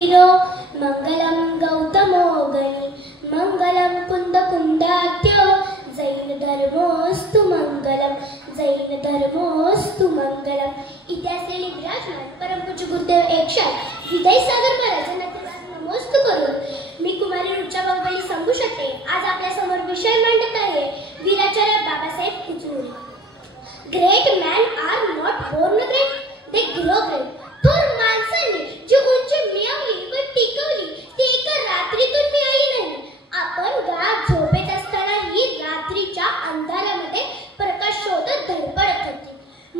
मंगलम गौतमो गणी मंगलम कुंद कुंदात्यो जैन धर्मोस्तु मंगलम जैन धर्मोस्तु मंगलम. इथे असलेले विराजमान परमपूज्य गुरुदेव एकशाल विदयसागर महाराजांना नमस्कार करून मी कुमारी रुचा बाहुबली सांगू शकते. आज आपल्या समोर विषय मांडत आहे Veeracharya Babasaheb Kuchnur. Great man are not born great, they grow great. थोर माणसांनी जी उंची मिळवली व टिकवली ती एका रात्रीतून मिळाली नाही. आपण गाढ झोपेत असतानाही रात्रीच्या अंधारामध्ये प्रकाश शोधत धडपडत होते.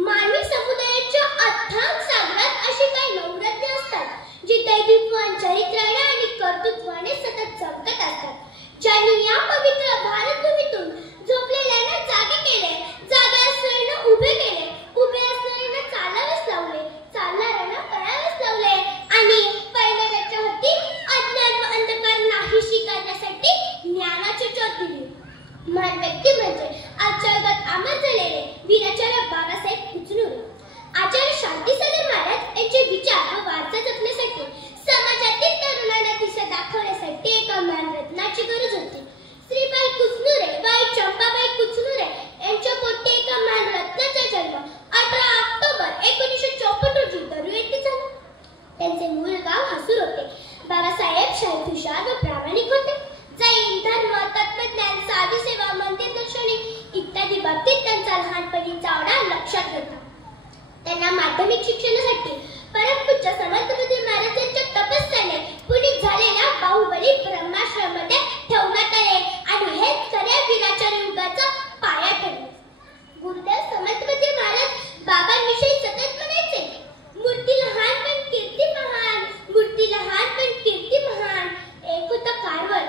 मानवी समुदायाच्या अथांग सागरात अशी काही नवरत्ने असतात जी दैवित्वान चरित्राने आणि कर्तृत्वाने सतत चमकत असतात. ज्यांनी या पवित्र भारतभूमीतून झोपलेल्यांना जागे केले, जागे असलेल्यांना उभे केले, उभे असलेल्यांना चालावेच लावले, चालणाऱ्यांना पळावेच लावले आणि पळणाऱ्याच्या हाती अज्ञान व अंधकार नाहीशी करण्यासाठी ज्ञानाची ज्योत दिली. महान व्यक्ती म्हणजे आजच्या युगात अमर झालेले वीराचार्य बाबासाहेब कुचनूर. आचार्य शांतीसागर महाराज यांचे विचार व वारसा जपण्यासाठी समाजातील तरुणांना दिशा दाखवण्यासाठी एका मानरत्नाची गरज होती. श्रीबाई कुचनूरे व चंपाबाई कुचनूरे यांच्या पोटी एका मानरत्नाचा जन्म 18 ऑक्टोबर 1954 रोजी दरू येथे झाला. त्यांचे मूळ गाव हसूर होते. बाबासाहेब शाळेत हुशार व प्रामाणिक होते. जैन धर्म, तत्वज्ञान, साधू सेवा, मंदिर दर्शने इत्यादी बाबतीत त्यांचा लहानपणीचा आवडा लक्षात होता. त्यांना माध्यमिक शिक्षणासाठी परमपूज्य समर्थ बुद्ध महाराजांच्या तपस्याने पुण्यात झालेल्या बाहुबली ब्रह्माश्रमामध्ये ठेवण्यात आले आणि हेच खऱ्या वीराचार्य युगाचा पाया ठरले. गुरुदेव समर्थ बुद्ध महाराज बाबांविषयी सतत म्हणायचे, मूर्ती लहान पण कीर्ती महान, मूर्ती लहान पण कीर्ती महान. एक होतं कारवळ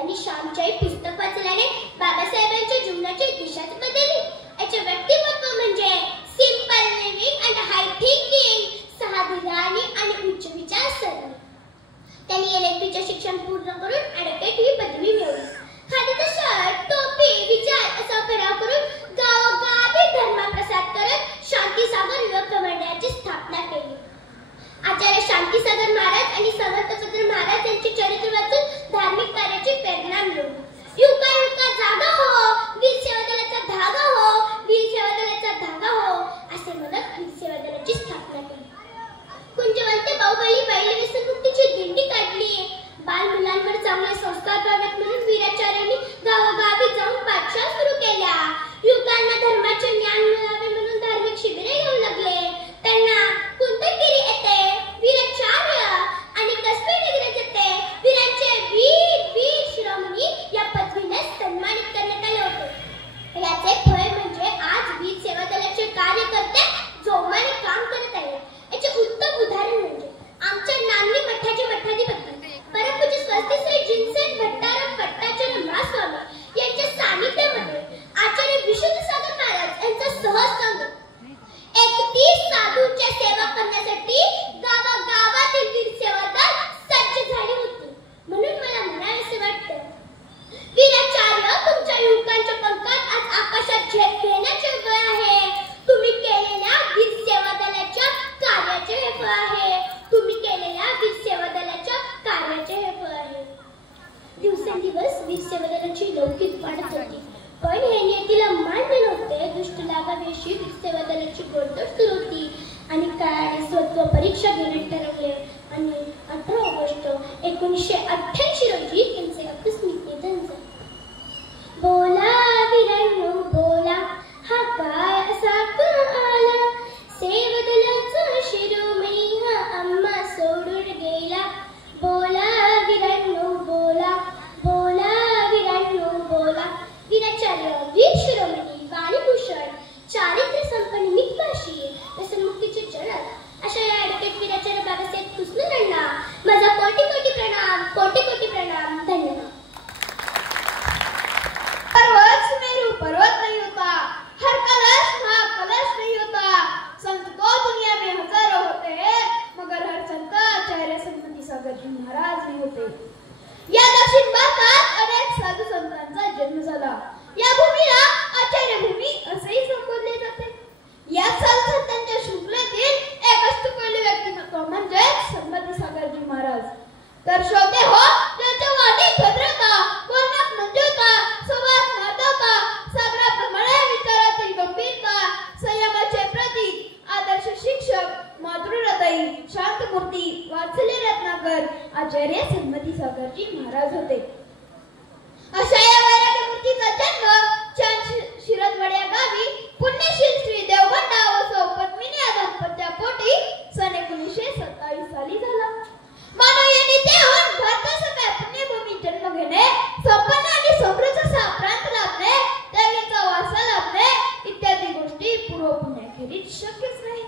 आणि श्यामच्याई पुस्तक वाचल्याने बाबासाहेबांच्या जीवनाची दिशाच बदलली. याचे व्यक्तिमत्व म्हणजे simple living and high thinking, साधेदारी आणि उच्च विचारसरणी. त्यांनी एलएलबीचे शिक्षण पूर्ण करून ॲडव्होकेट ही पदवी मिळवली. खादीचा शर्ट, टोपी, विचार असा पेहराव करून गावोगावी धर्मप्रसार करत शांतीसागर युवक मंडळाची स्थापना केली. आचार्य शांतीसागर महाराज आणि समर्थ बुद्ध महाराज यांचे चरित्र वाचून धार्मिक कार्याची प्रेरणा मिळवली. युका युका जागा हो, वीर सेवा दलाचा धागा हो, वीर सेवा दलाचा धागा हो असे म्हणत वीर सेवा दलाची स्थापना केली. कुंजवंत बाहुबली पहिली व्यसनमुक्तीची दिंडी काढली. बाल मुलांवर चांगले संस्कार व्हावेत म्हणून वीराचार्यांनी गावोगावी जाऊन पाठशाळा सुरू केल्या. युवकांना धर्माचे ज्ञान मिळावे म्हणून धार्मिक शिबिरे घेऊ लागले. त्यांना कुंतगिरी येते वीराचार्य आणि कसबे नगरात येते वीरांचे वीर वीर शिरोमणी या पदवीने सन्मानित करण्यात आले होते. याचे फळ म्हणजे आज वीर सेवा दलाचे कार्यकर्ते जोमाने काम करत आहेत. याचे उत्तम उदाहरण म्हणजे आमच्या नामनी मठाचे मठाधिपती परमपूज्य स्वस्तिश्री जिनसेन भट्टाराम भट्टाचार्य महास्वामी यांच्या सानिध्यामध्ये आचार्य विशुद्धसागर महाराज यांचा सहसंग 31 साधूंच्या सेवा करण्यासाठी गावागावातील वीर सेवा दल सज्ज झाली होती. म्हणून मला म्हणावेसे वाटते, वीराचार्य तुमच्या युवकांच्या पंखात आज आकाशात झेप घेण्याचे वेळ आहे. तुम्ही केलेल्या वीर सेवा दलाच्या कार्याचे हे फळ आहे. तुम्ही केलेल्या वीर सेवा दलाच्या कार्याचे हे फळ आहे. दिवसेंदिवस वीर सेवा दलाची लौकिक वाढत होती. पण हे नियतीला मान्य नव्हते. दुष्ट लागावेशी वीर सेवा दलाची गोडदोड सुरू होती आणि काळाने स्वत्व परीक्षा घेण्यात ठरवले आणि 18 ऑगस्ट 1988 रोजी त्यांचे आकस्मिक निधन झाले. बोला वीरांनो बोला, हा काळ असा का आला, सेवा दलाचा शिरोमणी हा आम्हा सोडून गेला. बोला वीरांनो बोला, बोला वीरांनो बोला. वीराचार्य, वीर शिरोमणी, वाणीभूषण, चारित्र्य संपन्न मितभाषी, व्यसनमुक्तीचे जनक अशा या ॲडव्होकेट वीराचार्य बाबासाहेब कुचनूरांना माझा कोटी कोटी प्रणाम, कोटी कोटी प्रणाम. धन्यवाद. पर्वत नहीं होता, हर कलश हाँ कलश नहीं होता. संत तो दुनिया में हजारों होते हैं मगर हर संत आचार्य संत सागर जी महाराज नहीं होते. या दक्षिण भारतात अनेक साधू संतांचा जन्म झाला. या भूमीला आचार्य भूमी असेही संबोधले जाते. या साधू संतांच्या शृंखलेतील एक अष्टकैली व्यक्तिमत्व म्हणजे संत सागर जी महाराज. तर श्रोते हो, ज्यांच्या वाणीत भद्रता, बोलण्यात मंजुळता, संवाद माधवता, सागराप्रमाणे विचारातील गंभीरता, संयमाचे प्रतीक, आदर्श शिक्षक, मातृहृदयी, शांतमूर्ती, वात्सल्य रत्नाकर, आचार्य सन्मती सागरजी महाराज होते. अशा या वैराग्य मूर्तीचा जन्म शिरदवाड या गावी पुण्यशील श्री देवगंडा व सौ पद्मिनी या दाम्पत्या पोटी सन 1927 साली झाला. मानव यांनी देहून भारतासारख्या पुण्यभूमी जन्म घेणे, संपन्न आणि समृद्ध असा प्रांत लाभणे, त्यागीचा वारसा लाभणे इत्यादी गोष्टी पूर्व पुण्याखेरीज शक्यच नाही.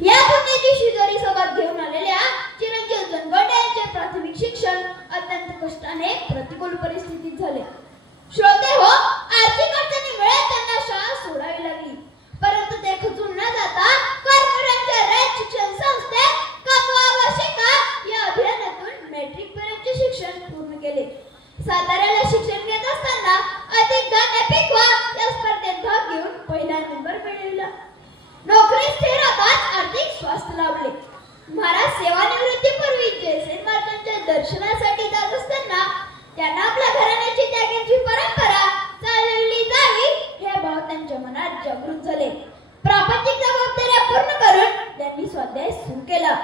या पुण्याची शेजारी सोबत घेऊन आलेल्या चिरंजीव जनगोंडे यांचे प्राथमिक शिक्षण अत्यंत कष्टाने प्रतिकूल परिस्थितीत झाले. श्रोते हो, आर्थिक अडचणीमुळे त्यांना शाळा सोडावी लागली, परंतु ते खचून न जाता कर्मवीरांच्या रयत शिक्षण संस्थेत कमवा व शिका या अभियानातून मॅट्रिक पर्यंतचे शिक्षण पूर्ण केले. साताऱ्याला शिक्षण घेत असताना अधिक गाणे पिकवा या स्पर्धेत भाग घेऊन पहिला नंबर मिळविला. नोकरी स्थिर होताच आर्थिक स्वास्थ्य लाभले. महाराज सेवानिवृत्तीपूर्वी जयसेन महाराजांच्या दर्शनासाठी जात असताना त्यांना आपल्या घराण्याची त्यागाची परंपरा चालवली जावी हे भाव त्यांच्या मनात जागृत झाले. प्रापंचिक जबाबदाऱ्या पूर्ण करून त्यांनी स्वाध्याय सुरू केला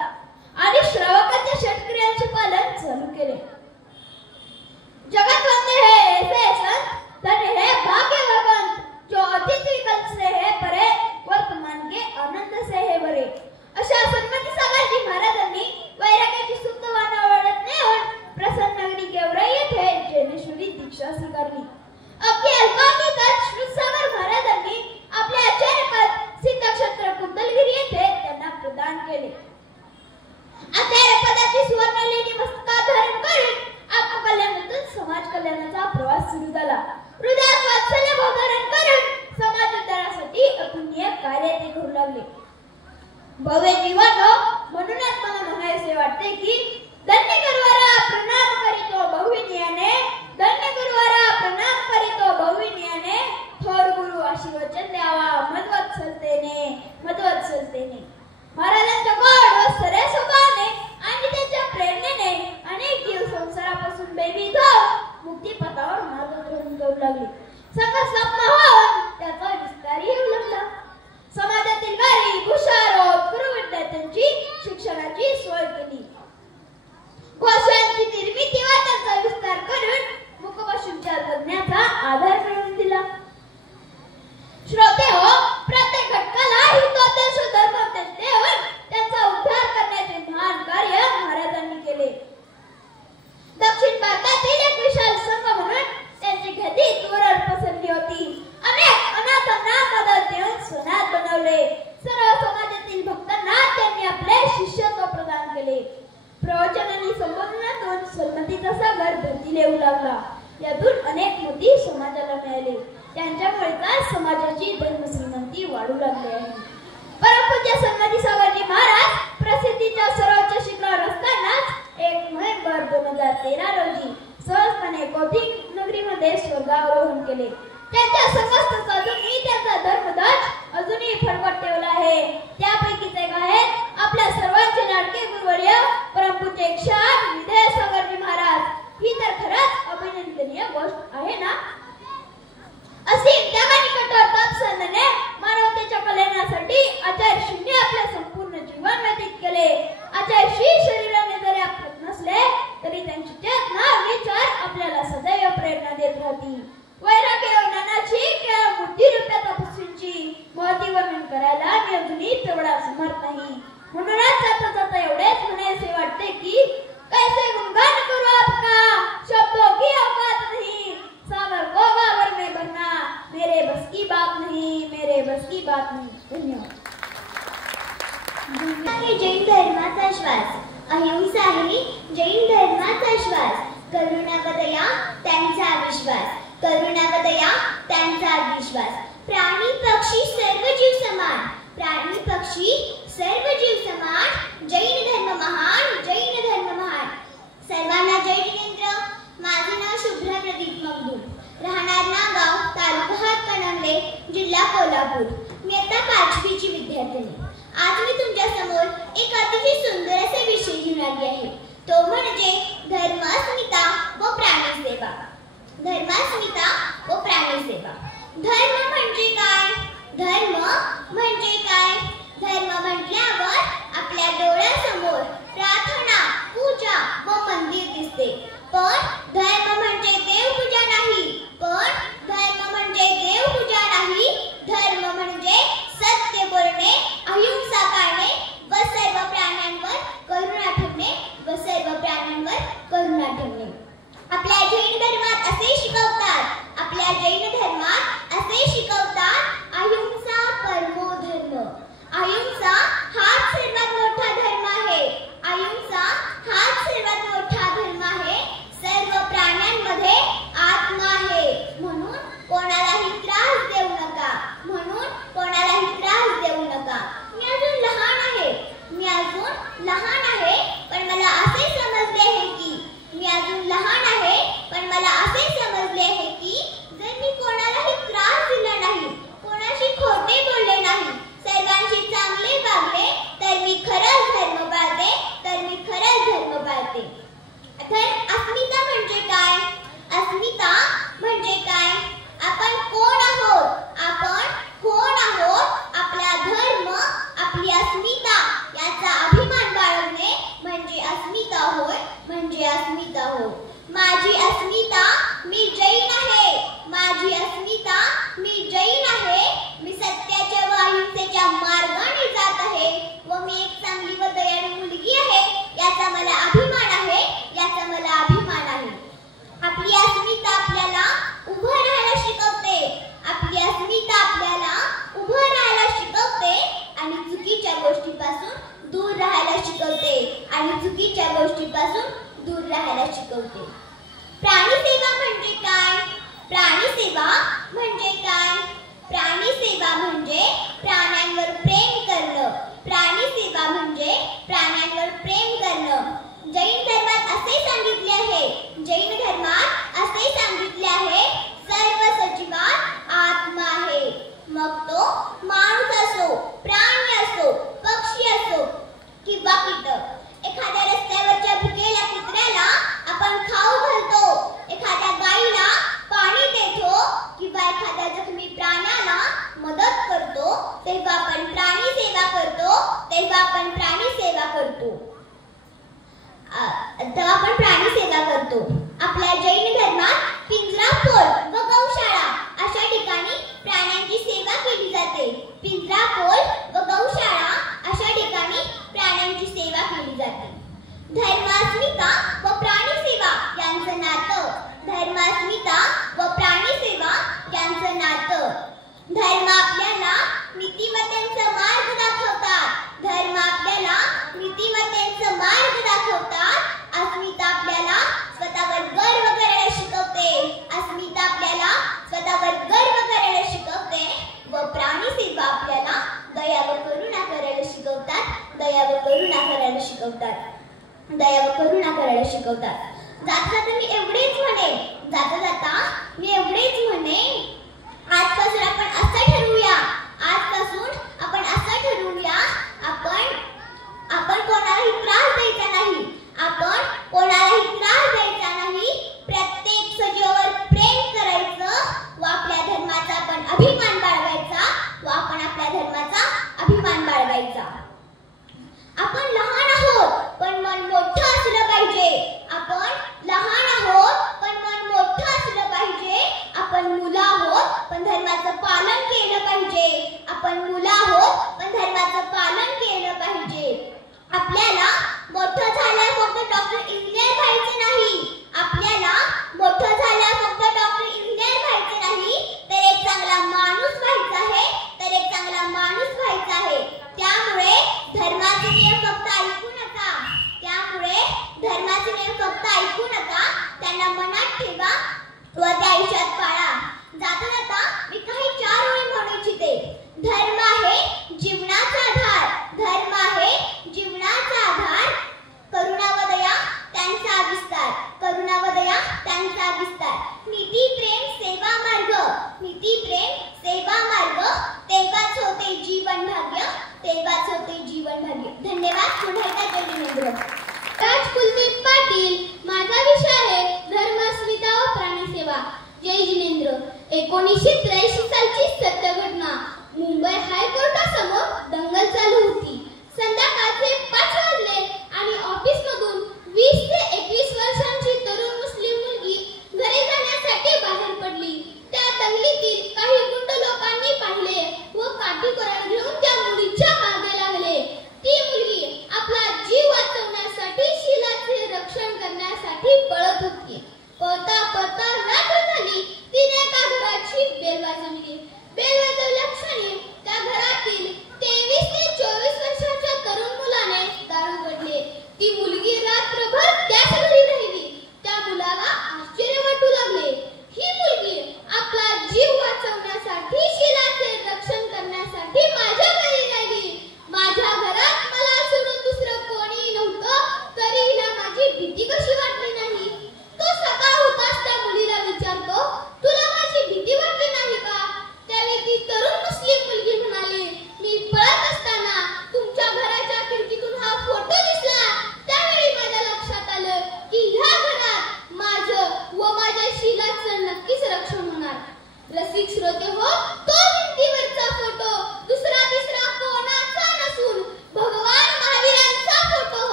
आणि श्रावकांच्या षटक्रियांचे पालन चालू केले. जगत वंदे है ऐसे संत, धन्य है भाग्य भगवंत, जो अतिथि कल से है परे, वर्तमान के आनंद से है बरे. अशा सन्मती सागरजी महाराजांनी वैराग्याची सुप्त वातावरणात नेऊन प्रसन्ननगरी गेवराई येथे जैनेश्वरी दीक्षा स्वीकारली. अगदी अल्पावधीतच श्रुतसागर महाराजांनी आपले आचार्यपद सिद्धक्षेत्र कुंडलगिरी येथे त्यांना प्रदान केले. आचार्यपदाची सुवर्ण लेणी मस्तकात धारण करून आत्मकल्याणातून समाज कल्याणाचा प्रवास सुरू झाला. हृदयात वात्सल्य भाव धारण करून समाज उद्धारासाठी अतुलनीय कार्य ते करू लागले. भव्य जीवानो, म्हणूनच मला म्हणायचे वाटते की धन्य गुरुवारा प्रणाम करीतो बहुविनयाने, धन्य गुरुवारा प्रणाम करीतो बहुविनयाने, थोर गुरु आशीर्वचन द्यावा मदवत्सलतेने मदवत्सलतेने. महाराजांच्या गोड व सरळ स्वभावाने आणि त्यांच्या प्रेरणेने अनेक जीव संसारापासून बेबीत होऊन मुक्तिपथावर मार्गक्रमण करू लागले. सगळं स्वप्न होऊन त्याचा विस्तारही होऊ लागला. समाजातील गरीब, हुशार, गुरु विद्यार्थ्यांची शिक्षणाची सोय केली. गोष्वांची निर्मिती व त्यांचा विस्तार करून मुकपशूंच्या जगण्याचा आधार मिळवून दिला. श्रोते हो, प्रत्येक घटकाला हितोपदेश व धर्मोपदेश देऊन त्यांचा उद्धार करण्याचे महान कार्य महाराजांनी केले. दक्षिण भारतातील एक विशाल संघ म्हणून त्यांची ख्याती दूरवर पसरली होती. अनेक अनाथांना मदत देऊन सोनात बनवले. सर्व समाजातील भक्तांना त्यांनी आपले शिष्यत्व प्रदान केले. प्रवचन आणि संबोधनातून सन्मतीचा सागर भरती येऊ लागला. यातून अनेक मोती समाजाला मिळाले. त्यांच्यामुळे समाजाची धर्मश्रीमंती वाढू लागली आहे. परमपूज्य सन्मती सागरजी महाराज प्रसिद्धीच्या सर्वोच्च शिखरावर असतानाच 1 नोव्हेंबर 2013 रोजी सहजपणे कौतिक नगरीमध्ये स्वर्गारोहण केले. त्यांच्या समस्त साधूंनी त्यांचा धर्मध्वज अजूनही फडकत ठेवला आहे. त्यापैकीच एक आहेत आपल्या सर्वांचे लाडके गुरुवर्य परमपूज्य 108 विजय सागरजी महाराज. ही तर खरंच अभिनंदनीय गोष्ट आहे ना. असीम त्याग आणि कठोर तपस्याने मानवतेच्या कल्याणासाठी आचार्यश्रींनी आपले संपूर्ण जीवन व्यतीत केले. आचार्यश्री शरीराने जरी आपत नसले तरी त्यांची चेतना विचार आपल्याला सदैव प्रेरणा देत राहतील. वैराग्य ज्ञानाची किंवा मूर्तिरूप्या तपस्वींची महती वर्णन करायला मी अजूनही तेवढा समर्थ नाही. म्हणूनच जाता जाता एवढेच म्हणायचे वाटते की कैसे गुणगान करू आपका, शब्दों की औकात नहीं, सागर को गागर में भरना मेरे बस की बात नहीं, मेरे बस की बात नहीं. धन्यवाद. जैन धर्माचा श्वास, अहिंसा ही जैन धर्माचा श्वास. करुणावदया त्यांचा विश्वास, करुणावदया त्यांचा विश्वास. प्राणी पक्षी सर्व जीव समान, प्राणी पक्षी सर्व जीव समान. जैन धर्म महान, जैन धर्म महान. सर्वांना जय जिनेंद्र. माझे नाव शुभ्रा प्रदीप मगदूम, राहणार नागाव, तालुका हातकणंगले, जिल्हा कोल्हापूर. मी आता 5वीची विद्यार्थिनी. आज मी तुमच्या समोर एक अतिशय सुंदर असा विषय घेऊन आली आहे. तो म्हणजे धर्मास्मिता व प्राणीसेवा. धर्म म्हणजे काय? धर्म म्हणजे काय? धर्म म्हटल्यावर आपल्या डोळ्यासमोर प्रार्थना, पूजा व मंदिर दिसते. पण धर्म म्हणजे देवपूजा नाही. धर्म म्हणजे सत्य बोलणे, अहिंसा पाळणे व सर्व प्राण्यांवर करुणा ठेवणे. आपल्या जैन धर्मात असे शिकवतात अहिंसा परमो धर्म. अहिंसा हाच सर्वात मोठा धर्म आहे. सर्व प्राण्यांमध्ये आत्मा आहे. म्हणून कोणालाही त्रास देऊ नका. मी अजून लहान आहे पण मला असे समजले आहे की जर मी कोणालाही त्रास दिला नाही, कोणाशी खोटे बोलले नाही, सर्वांशी चांगले वागले तर मी खरंच धर्म पाळते. अस्मिता म्हणजे काय? आपण कोण आहोत? आपला धर्म, आपली अस्मिता याचा अभिमान बाळगणे म्हणजे अस्मिता होय. माझी अस्मिता मी जैन आहे. मी सत्याच्या व अहिंसेच्या मार्गाने जात आहे व मी एक चांगली व दयाळू मुलगी आहे याचा मला अभिमान आहे. आपली अस्मिता आपल्याला उभं राहायला शिकवते आणि चुकीच्या गोष्टीपासून दूर राहायला शिकवते. प्राणीसेवा म्हणजे काय? प्राणीसेवा म्हणजे प्राण्यांवर प्रेम करणं. जैन धर्मात असे सांगितले आहे सर्व सजीवात आत्मा आहे. मग तो माणूस असो, प्राणी असो, पक्षी असो किंवा कीटक. एखाद्या रस्त्यावरच्या भुकेल्या कुत्र्याला आपण खाऊ घालतो, एखाद्या गाईला पाणी देतो किंवा एखाद्या जखमी प्राण्याला मदत करतो तेव्हा आपण प्राणीसेवा करतो. आपल्या जैन धर्मात पिंजरापोळ व गौशाळा अशा ठिकाणी प्राण्यांची सेवा केली जाते. धर्मास्मिता व प्राणीसेवा यांचं नातं. धर्म आपल्याला नीतिमत्तेचा मार्ग दाखवतात. अस्मिता आपल्याला स्वतःवर गर्व करायला शिकवते व प्राणीसेवा आपल्याला दया व करुणा करायला शिकवतात. जाता मी एवढेच म्हणेन, आजपासून आपण असं ठरवूया, आपण कोणालाही त्रास द्यायचा नाही. प्रत्येक सजीवावर प्रेम करायचं व आपल्या धर्माचा आपण अभिमान बाळगायचा. आपण लहान आहोत पण मन मोठं असलं पाहिजे. आपण मुलं आहोत पण धर्माचं पालन केलं पाहिजे. आपल्याला मोठं झाल्यावर फक्त डॉक्टर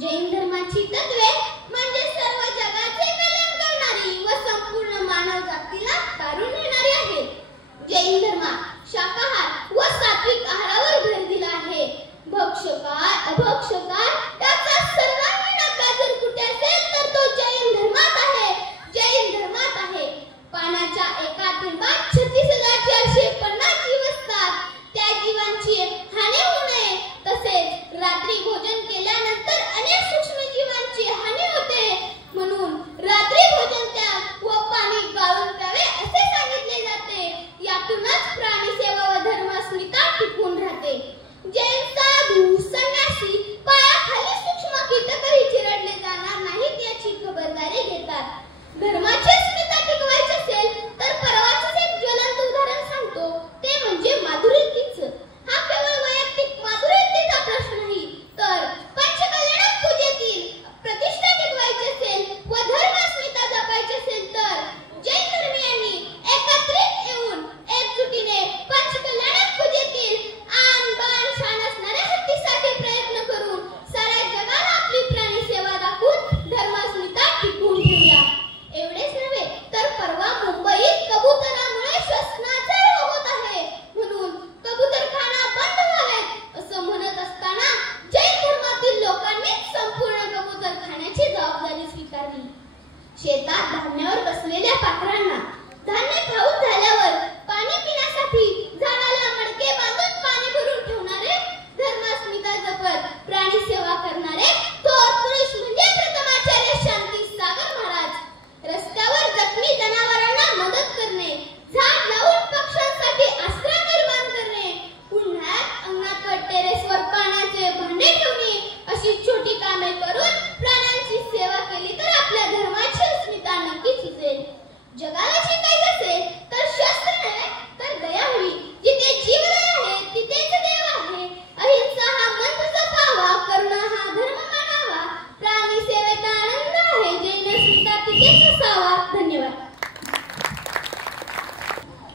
जैन धर्माची तत्वे म्हणजे सर्व जगाचे कल्याण करणारी व संपूर्ण मानव जातीला तारून नेणारी आहे. जैन धर्मात शाकाहार व सात्विक आहारावर भर दिला आहे. भक्षकार अभक्षकार याचा सर्वांगीण अभ्यास जर कुठे असेल तर तो जैन धर्मात आहे. जैन धर्मात आहे. पाण्याच्या एका थेंबात 36,450 जीव असतात. त्या जीवांची हानी होऊ नये. तसेच रात्री भोजन केल्यानंतर अनेक सूक्ष्म जीवांची हानी होते. म्हणून रात्री भोजन त्याग व पाणी गाळून प्यावे असे सांगितले जाते. यातूनच प्राणी सेवा व धर्मास्मिता टिकून राहते. जैन साधू संन्यासी पायाखाली सूक्ष्म कीटकही चिरडले जाणार नाहीत याची खबरदारी घेतात. धर्माची अस्मिता टिकवायची असेल तर परवाचेच एक ज्वलंत उदाहरण सांगतो. ते म्हणजे माधुरीतीचं. हा केवळ वैयक्तिक माधुरीतीचा प्रश्न नाही तर पंचकल्याण पूजेतील प्रतिष्ठा टिकवायची असेल व धर्मास्मिता जपायची असेल तर जैन धर्मीयांनी एकत्रित येऊन एकजुटीने पंचकल्याण पूजेतील आन बाण शान असणाऱ्या हत्तीसाठी प्रयत्न करून साऱ्या जगाला आपली प्राणी सेवा दाखवून धर्मास्मिता टिकवून ठेवल्या. एवढेच नव्हे तर परवा मुंबईत कबुतरामुळे श्वसनाचा रोग होत आहे. म्हणून कबूतरखाना बंद व्हावेत असं म्हणत असताना जैन धर्मातील लोकांनी संपूर्ण कबूतरखान्याची जबाबदारी स्वीकारली. शेतात धान्यावर बसलेल्या पाखरांना धान्य खाऊन झाल्यावर पाणी पिण्यासाठी झाडाला मडके बांधून पाणी भरून ठेवणारे, धर्मास्मिता जपत प्राणी सेवा करणारे थोर पुरुष म्हणजे प्रथमाचार्य शांती सागर महाराज. रस्त्यावर जखमी जनावरांना मदत करणे, झाड लावून पक्ष्यांसाठी आश्रय निर्माण करणे, उन्हाळ्यात अंगणात टेरेसवर पाण्याचे भांडे ठेवणे अशी छोटी कामे करून प्राण्यांची सेवा केली तर आपल्या धर्माची अस्मिता नक्कीच दिसेल. जगाला शिकायचे असेल तर शस्त्र नव्हे तर दया हवी. जिथे जीवदया आहे तिथेच देव आहे. अहिंसा हा मंत्र जपावा, करुणा हा धर्म मानावा, प्राणी सेवेत आनंद आहे, जैन अस्मिता तिथेच असावा. धन्यवाद.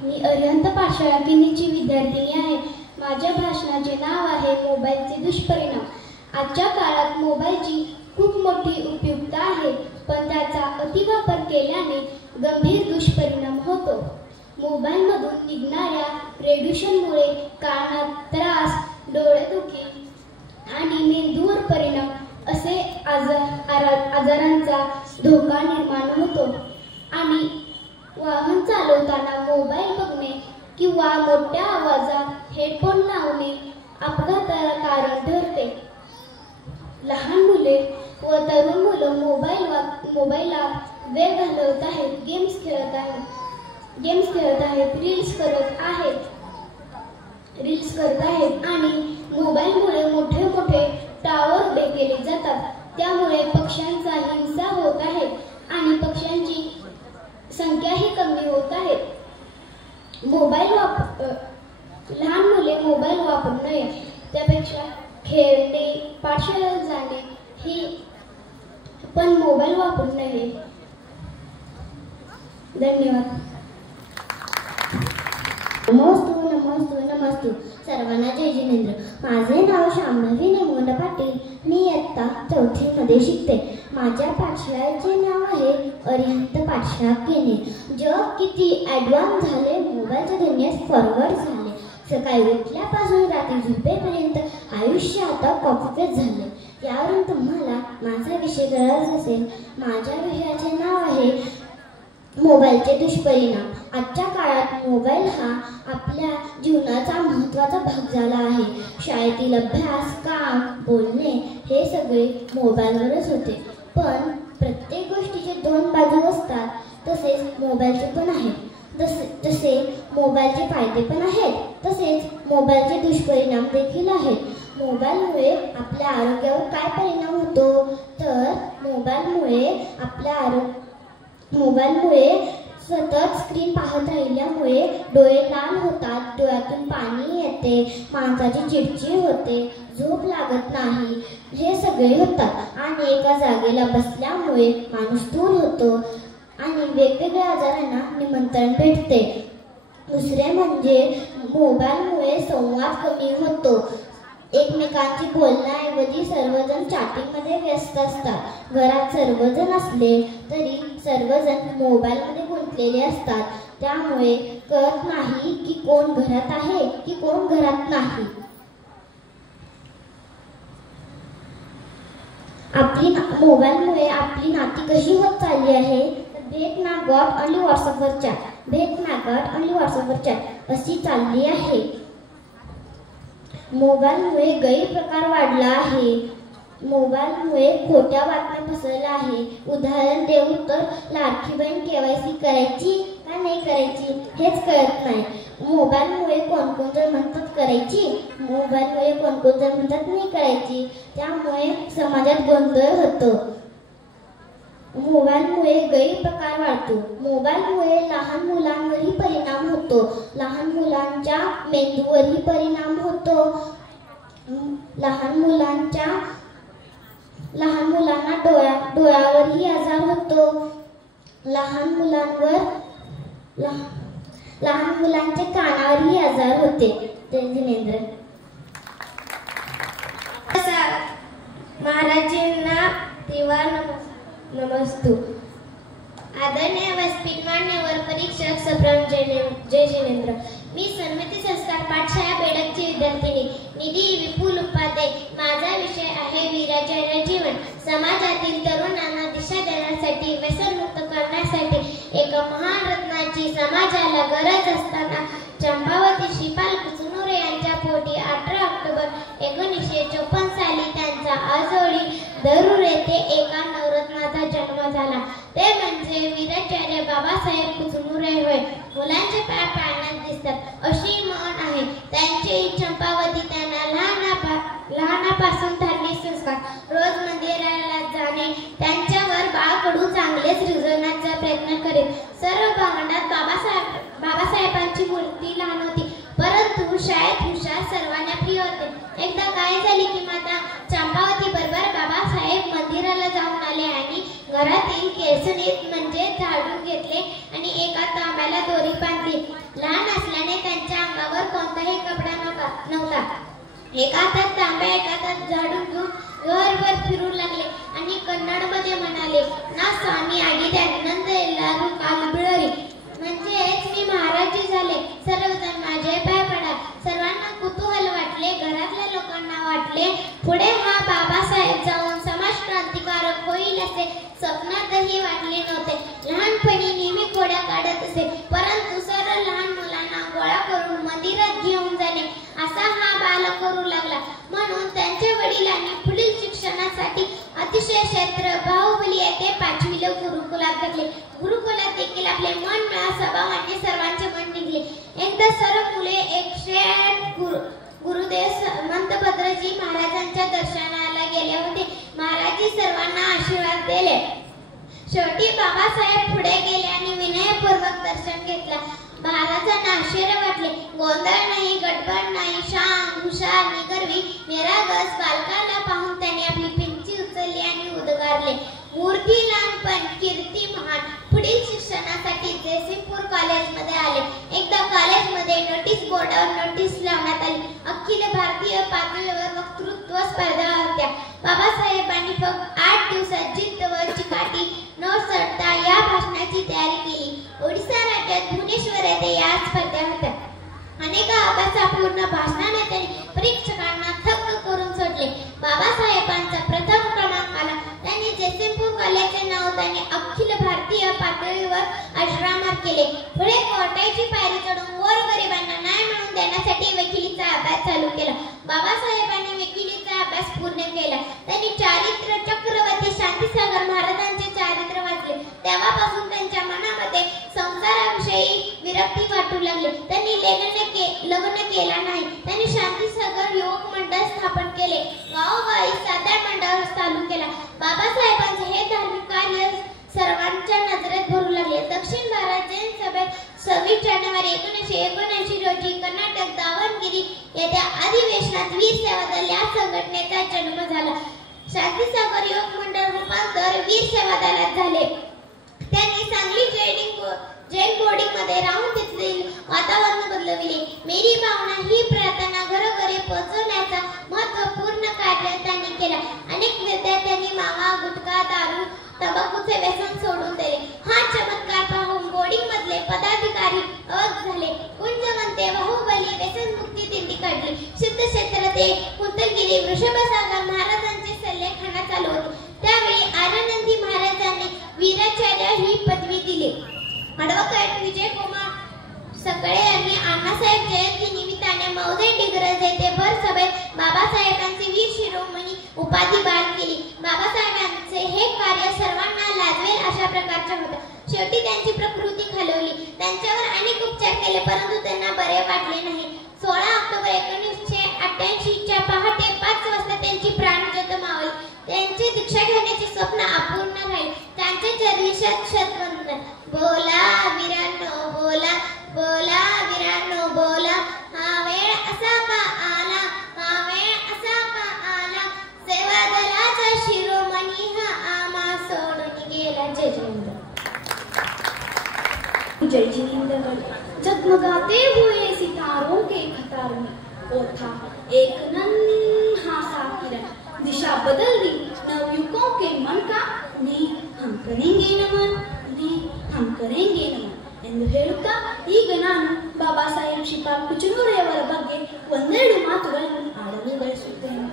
मी अरिहंत पाठशाळा किनीची विद्यार्थिनी आहे. माझ्या भाषणाचे नाव आहे मोबाईलचे दुष्परिणाम. आजच्या काळात मोबाईलची खूप मोठी उपयुक्तता आहे, पण त्याचा अतिवापर केल्याने गंभीर दुष्परिणाम होतो. मोबाईलमधून निघणाऱ्या रेडिएशनमुळे कानात त्रास, डोळेदुखी आणि मेंदूवर परिणाम असे आजारांचा धोका निर्माण होतो. आणि वाहन चालवताना मोबाईल बघणे किंवा मोठ्या आवाजात हेडफोन लावणे अपघाताला कारण ठरते. लहान मुले व तरुण मुलं मोबाईलात वेळ घालवत आहेत, गेम्स खेळत आहेत, रील्स करत आहेत आणि मोबाईलमुळे मोठे मोठे टावर उभे केले जातात. त्यामुळे पक्ष्यांचा हिंसा होत आहे आणि पक्ष्यांची संख्याही कमी होत आहे. लहान मुले मोबाईल वापरू नये, त्यापेक्षा खेळणे, पाठशाळेत जाणे ही पण मोबाईल वापरू नये. धन्यवाद. नमस्तू सर्वांना जय जिनेंद्र. माझे नाव शांभवी नेमगंड पाटील. मी इयत्ता 4थी मध्ये शिकते. माझ्या पाठशाळेचे नाव आहे अरिहंत पाठशाळा किनी. जग किती ॲडव्हान्स झाले, मोबाईलच्या दुनियेत फॉरवर्ड झाले. सकाळी उठल्यापासून रात्री झोपेपर्यंत आयुष्य आता कॉपीपेस्ट झाले. यावरून तुम्हाला माझा विषय कळायचा असेल. माझ्या विषयाचे नाव आहे मोबाईलचे दुष्परिणाम. आजच्या काळात मोबाईल हा आपल्या जीवनाचा महत्त्वाचा भाग झाला आहे. शाळेतील अभ्यास, काम, बोलणे हे सगळे मोबाईलवरच होते. पण प्रत्येक गोष्टीचे दोन बाजू असतात. तसेच मोबाईलचे पण आहेत. जसे मोबाईलचे फायदे पण आहेत, तसेच मोबाईलचे दुष्परिणाम देखील आहेत. मोबाईलमुळे आपल्या आरोग्यावर काय परिणाम होतो तर मोबाईलमुळे सतत स्क्रीन पाहत राहिल्यामुळे डोळे लाल होतात, डोळ्यातून पाणी येते, माणसाची चिडचिड होते, झोप लागत नाही, हे सगळे होतात. आणि एका जागेला बसल्यामुळे माणूस स्थूल होतो आणि वेगवेगळ्या आजारांना निमंत्रण भेटते. दुसरे म्हणजे मोबाईलमुळे संवाद कमी होतो. एकमेकांची बोलण्याऐवजी सर्वजण चॅटिंगमध्ये व्यस्त असतात. घरात सर्वजण असले तरी सर्वजण मोबाईलमध्ये गुंतलेले असतात. त्यामुळे कळत नाही की कोण घरात आहे की कोण घरात नाही. मोबाईलमुळे आपली नाती कशी होत चालली आहे? भेट ना गॉट ओनली व्हॉट्सअपवर चॅट, भेट ना गॉट ओनली व्हॉट्सअपवर चॅट अशी चालली आहे. मोबाईलमुळे गैरप्रकार वाढला आहे. मोबाईलमुळे खोट्या बातम्या पसरल्या आहे. उदाहरण देऊ तर लाडकी बहीण KYC करायची का नाही करायची हेच कळत नाही. मोबाईलमुळे कोण जण म्हणतात करायची, मोबाईलमुळे कोण जण म्हणतात नाही करायची. त्यामुळे समाजात गोंधळ होतो. मोबाईलमुळे गैरप्रकार वाढतो. मोबाईलमुळे लहान मुलांवरही परिणाम होतो. लहान मुलांच्या मेंदूवरही परिणाम होतो. लहान मुलांना डोळ्यावरही आजार होतो. लहान मुलांचे कानावरही आजार होते. जिनेंद्र महाराजांना त्रिवार नमस्तु. आदरणीय व्यासपीठ मान्यवर परीक्षक सप्राम जय जिनेंद्र. मी सन्मती संस्कार पाठशाळा बेडकची विद्यार्थिनी निधी विपुल उपाध्याय. माझा विषय आहे वीराचार्य जीवन. समाजातील तरुणांना दिशा देण्यासाठी, व्यसनमुक्त करण्यासाठी एका महान रत्नाची समाजाला गरज असताना चंपावती श्रीपाल कुचनुरे यांच्या पोटी 18 ऑक्टोबर 1954 साली त्यांच्या आजोळी दरूर येथे एका नवरत्नाचा जन्म झाला. ते म्हणजे वीराचार्य बाबासाहेब कुचनुरे होय. मुलांचे पाय पाण्यात दिसतात अशी म्हण आहे. त्यांची चंपावती त्यांना लहानापासून धार्मिक संस्कार, रोज मंदिराला जाणे, त्यांच्यावर बाळकडू चांगलेच रुजवण्याचा प्रयत्न करेल. सर्व भावंडात बाबासाहेबांची मूर्ती लहान होती, परंतु शाळेत हुशार सर्वांना प्रिय होते. एकदा काय झाले की माता चंपावती बरोबर बाबासाहेब मंदिराला जाऊन आले आणि घरातील केसनीत म्हणजे झाडू घेतले आणि एका तांब्याला दोरी बांधली. लहान असल्याने त्यांच्या अंगावर कोणताही कपडा नव्हता. एका हातात तांब्या एका हातात झाडू घेऊन घरभर फिरू लागले आणि कन्नडमध्ये म्हणाले, ना स्वामी आगी आनंद एल्लारू कालबिळरी, म्हणजेच मी महाराजी झाले, सर्वजण माझे पाय पडा. सर्वांना कुतूहल वाटले. घरातल्या लोकांना वाटले पुढे हा बाबासाहेब जाऊन समाज क्रांतिकारक होईल असे स्वप्नातही वाटले नव्हते. लहानपणी नेहमी खोड्या काढत असे, परंतु सर्व लहान मुलांना गोळा करून मंदिरात घेऊन जाणे असा हा बाल करू लागला. म्हणून त्यांच्या वडिलांनी पुढील शिक्षणासाठी अतिशय क्षेत्र बाहुबली येथे 5वीला गुरुकुलात टाकले. गुरुकुलात देखील आपले मन मिळा स्वभावाने सर्वांचे मन निघले. एकदा सर्व मुले 108 गुरुदेव मंतभद्रजी महाराजांच्या दर्शनाला गेले होते. महाराजी सर्वांना आशीर्वाद दिले. शेवटी बाबासाहेब पुढे गेले आणि विनयपूर्वक दर्शन घेतला. महाराजांना आश्चर्य वाटले. गोंधळ नाही, गडबड नाही, शांत, हुशार, निगर्वी, निरागस बालकाला पाहून त्यांनी आपली पेंची उचलली आणि उद्गारले, मूर्ती लहानपण, कीर्ती महान. पुढील शिक्षणासाठी जयसिंगपूर कॉलेजमध्ये आले. एकदा कॉलेजमध्ये नोटीस बोर्डावर नोटीस लावण्यात आली. अखिल भारतीय पातळीवर वक्तृत्व स्पर्धा होत्या. बाबासाहेबांनी फक्त 8 दिवसात जिद्द व चिकाटी न सोडता या भाषणाची तयारी केली. ओडिशा राज्यात भुवनेश्वर येथे या स्पर्धा होत्या. अनेक अभ्यासपूर्ण भाषणाने त्यांनी परीक्षकांना थक्क करून सोडले. बाबासाहेबांचा प्रथम क्रमांक आला. त्यांनी जयसिंगपूर कॉलेजचे नाव त्यांनी अखिल भारतीय पातळीवर अजरामर केले. पुढे कोर्टाची पायरी चढून गोरगरिबांना न्याय मिळवून देण्यासाठी वकिलीचा अभ्यास चालू केला. बाबासाहेबांनी वकिलीचा अभ्यास पूर्ण केला. त्यांनी चारित्र्य चक्रवर्ती शांतीसागर महाराजांचे चारित्र्य वाचले. तेव्हापासून त्यांच्या मनामध्ये संसाराविषयी विरक्ती वाटू लागली. त्यांनी लग्न केला नाही. त्यांनी शांतीसागर युवक मंडळ स्थापन केले. गावोगावी साध्या मंडळ चालू केला. बाबासाहेबांचे हे धार्मिक कार्य सर्वांच्या नजरेत भरू लागले. दक्षिण भारत जैन सभेत 26 जानेवारी 1979 रोजी कर्नाटक दावणगिरी येथे अधिवेशनात वीर सेवा दल या संघटनेचा जन्म झाला. शांतीसागर युवक मंडळ रूपांतर वीर सेवा दलात झाले. त्यांनी सांगली जैन बोर्डिंगमध्ये राहून तिथले वातावरण बदलविले. मेरी भावना ही प्रार्थना घरोघरी पोहोचवण्याचा कार्यकर्त्यांनी केला. अनेक विद्यार्थ्यांनी मावा, गुटखा, दारू, तंबाखूचे व्यसन सोडून दिले. हा चमत्कार पाहून बोर्डिंग मधले पदाधिकारी अवघ झाले. कुंजवंते, बाहुबली व्यसनमुक्ती दिंडी काढली. सिद्धक्षेत्र ते कुंतलगिरी वृषभसागर महाराजांचे सल्लेखाना चालू होते. त्यावेळी आनंदी महाराजांनी वीराचार्य ही पदवी दिली. ॲडव्होकेट विजयकुमार सकळे यांनी अण्णासाहेब जयंती निमित्ताने मौजे डिग्रज येथे भर सभेत बाबासाहेबांची वीर शिरोमणी उपाधी बहाल केली. बाबासाहेबांचे हे कार्य सर्वांना लाजवेल अशा प्रकारचे होते. शेवटी त्यांची प्रकृती खालवली. त्यांच्यावर अनेक उपचार केले, परंतु त्यांना बरे वाटले नाही. 16 ऑक्टोबर 1988 च्या पहाटे 5 वाजता त्यांची प्राणज्योत मावळली. त्यांची दीक्षा घेण्याचे स्वप्न अपूर्ण राहिले. त्यांचे चरणी शत वंदन. बोला वीरांनो बोला, बोला वीरांनो बोला, हा वेळ असा का आला, हा वेळ असा का आला, सेवा दलाचा शिरोमणी हा आम्हा सोडून गेला. जय जिनेंद्र. जय जिनेंद्र. जगमगाते हुए सितारों के कतार में वो था एक नन्हा सा किरण. दिशा बदल दी नवयुवकों के मन का. उन्हें हम करेंगे नमन, उन्हें हम करेंगे नमन ಎಂದು ಹೇಳುತ್ತಾ ಈಗ ನಾನು ಬಾಬಾ ಸಾಹೇಬ್ ಶ್ರೀಪಾಲ್ ಕುಚನೂರಿಯವರ ಬಗ್ಗೆ ಒಂದೆರಡು ಮಾತುಗಳನ್ನು ಆಡಲು ಬಯಸುತ್ತೇನೆ.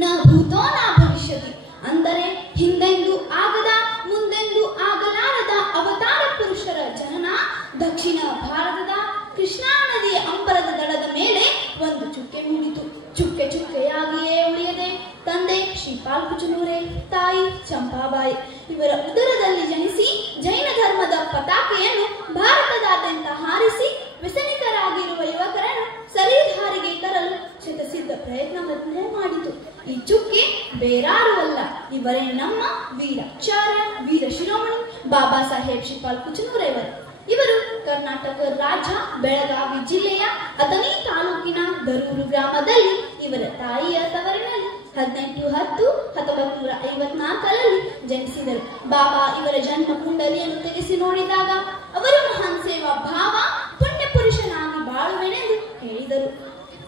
ನ ಭೂತೋ ನ ಭವಿಷ್ಯತಿ ಅಂದರೆ ಹಿಂದೆಂದೂ ಆಗದ, ಮುಂದೆಂದೂ ಆಗಲಾರದ ಅವತಾರ ಪುರುಷರ ಜನನ ದಕ್ಷಿಣ ಭಾರತದ ಕೃಷ್ಣಾ ನದಿಯ ಅಂಬರದ ದಡದ ಮೇಲೆ ಒಂದು ಚುಕ್ಕೆ ಮೂಡಿತು. ಚುಕ್ಕೆ ಚುಕ್ಕೆಯಾಗಿಯೇ ಉಳಿಯದೆ ತಂದೆ ಶ್ರೀಪಾಲ್ ಕುಚನೂರೆ, ತಾಯಿ ಚಂಪಾಬಾಯಿ ಇವರ ಉದರದಲ್ಲಿ ಜನಿಸಿ ಜೈನ ಧರ್ಮದ ಪತಾಕೆಯನ್ನು ಭಾರತದಾದ್ಯಂತ ಹಾರಿಸಿ ವ್ಯಸನಿಕರಾಗಿರುವ ಯುವಕರನ್ನು ಸರಿದಾರಿಗೆ ತರಲು ಶತಸಿದ್ಧ ಪ್ರಯತ್ನವನ್ನೇ ಮಾಡಿತು. ಈ ಚುಕ್ಕೆ ಬೇರಾರು ಅಲ್ಲ, ಇವರೇ ನಮ್ಮ ವೀರಾಚಾರ್ಯ, ವೀರ ಶಿರೋಮಣಿ ಬಾಬಾ ಸಾಹೇಬ್ ಶ್ರೀಪಾಲ್ ಕುಚನೂರೆಯವರು. ಇವರು ಕರ್ನಾಟಕ ರಾಜ್ಯ ಬೆಳಗಾವಿ ಜಿಲ್ಲೆಯ ಅಥಣಿ ತಾಲೂಕಿನ ದರೂರು ಗ್ರಾಮದಲ್ಲಿ ಇವರ ತಾಯಿಯ ತವರಿನಲ್ಲಿ 18/10/1954 ಜನಿಸಿದರು. ಬಾಬಾ ಇವರ ಜನ್ಮ ಕುಂಡಲಿಯನ್ನು ತೆಗೆಸಿ ನೋಡಿದಾಗ ಅವರು ಮಹಾನ್ ಸೇವಾ ಭಾವ, ಪುಣ್ಯ ಪುರುಷನಾಗಿ ಬಾಳುವೆನೆಂದು ಹೇಳಿದರು.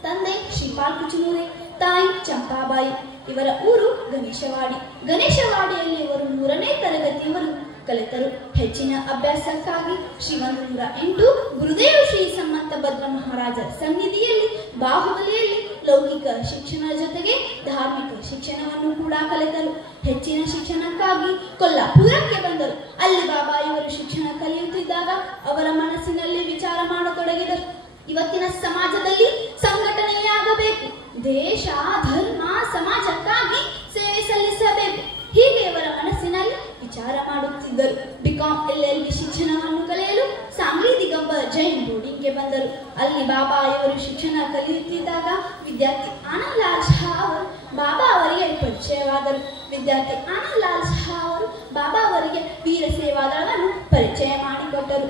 ತಂದೆ ಶ್ರೀಪಾಲ್ ಕುಚನೂರೆ, ತಾಯಿ ಚಂಪಾಬಾಯಿ. ಇವರ ಊರು ಗಣೇಶವಾಡಿ. ಗಣೇಶವಾಡಿಯಲ್ಲಿ ಇವರು 3ನೇ ತರಗತಿಯವರೆಗೂ ಕಲಿತರು. ಹೆಚ್ಚಿನ ಅಭ್ಯಾಸಕ್ಕಾಗಿ ಶ್ರೀ 108 ಗುರುದೇವ ಶ್ರೀ ಸಮಂತ ಭದ್ರ ಮಹಾರಾಜರ ಸನ್ನಿಧಿಯಲ್ಲಿ ಬಾಹುಬಲಿಯಲ್ಲಿ ಲೌಕಿಕ ಶಿಕ್ಷಣದ ಜೊತೆಗೆ ಧಾರ್ಮಿಕ ಶಿಕ್ಷಣವನ್ನು ಕೂಡ ಕಲಿತರು. ಹೆಚ್ಚಿನ ಶಿಕ್ಷಣಕ್ಕಾಗಿ ಕೊಲ್ಲಾಪುರಕ್ಕೆ ಬಂದರು. ಅಲ್ಲಿ ಬಾಬಾ ಇವರು ಶಿಕ್ಷಣ ಕಲಿಯುತ್ತಿದ್ದಾಗ ಅವರ ಮನಸ್ಸಿನಲ್ಲಿ ವಿಚಾರ ಮಾಡತೊಡಗಿದರು. ಇವತ್ತಿನ ಸಮಾಜದಲ್ಲಿ ಸಂಘಟನೆಯಾಗಬೇಕು, ದೇಶ ಧರ್ಮ ಸಮಾಜಕ್ಕಾಗಿ ಸೇವೆ ಸಲ್ಲಿಸಬೇಕು, ಹೀಗೆ ಇವರ ಮನಸ್ಸಿನಲ್ಲಿ ವಿಚಾರ ಮಾಡುತ್ತಿದ್ದರು. ಬಿಕಾಂ LLB ಶಿಕ್ಷಣವನ್ನು ಕಲಿಯಲು ಸಾಂಗ್ಲಿ ದಿಗಂಬರ್ ಜೈನ್ ಬೋರ್ಡಿಂಗ್ಗೆ ಬಂದರು. ಅಲ್ಲಿ ಬಾಬಾ ಇವರು ಶಿಕ್ಷಣ ಕಲಿಯುತ್ತಿದ್ದಾಗ ವಿದ್ಯಾರ್ಥಿ ಆನಂದ್ ಲಾಲ್ ಶಾ ಅವರು ಬಾಬಾ ಅವರಿಗೆ ಪರಿಚಯವಾದರು. ವಿದ್ಯಾರ್ಥಿ ಆನಂದ್ ಲಾಲ್ ಶಾ ಅವರು ಬಾಬಾ ಅವರಿಗೆ ವೀರ ಸೇವಾದಳವನ್ನು ಪರಿಚಯ ಮಾಡಿಕೊಟ್ಟರು.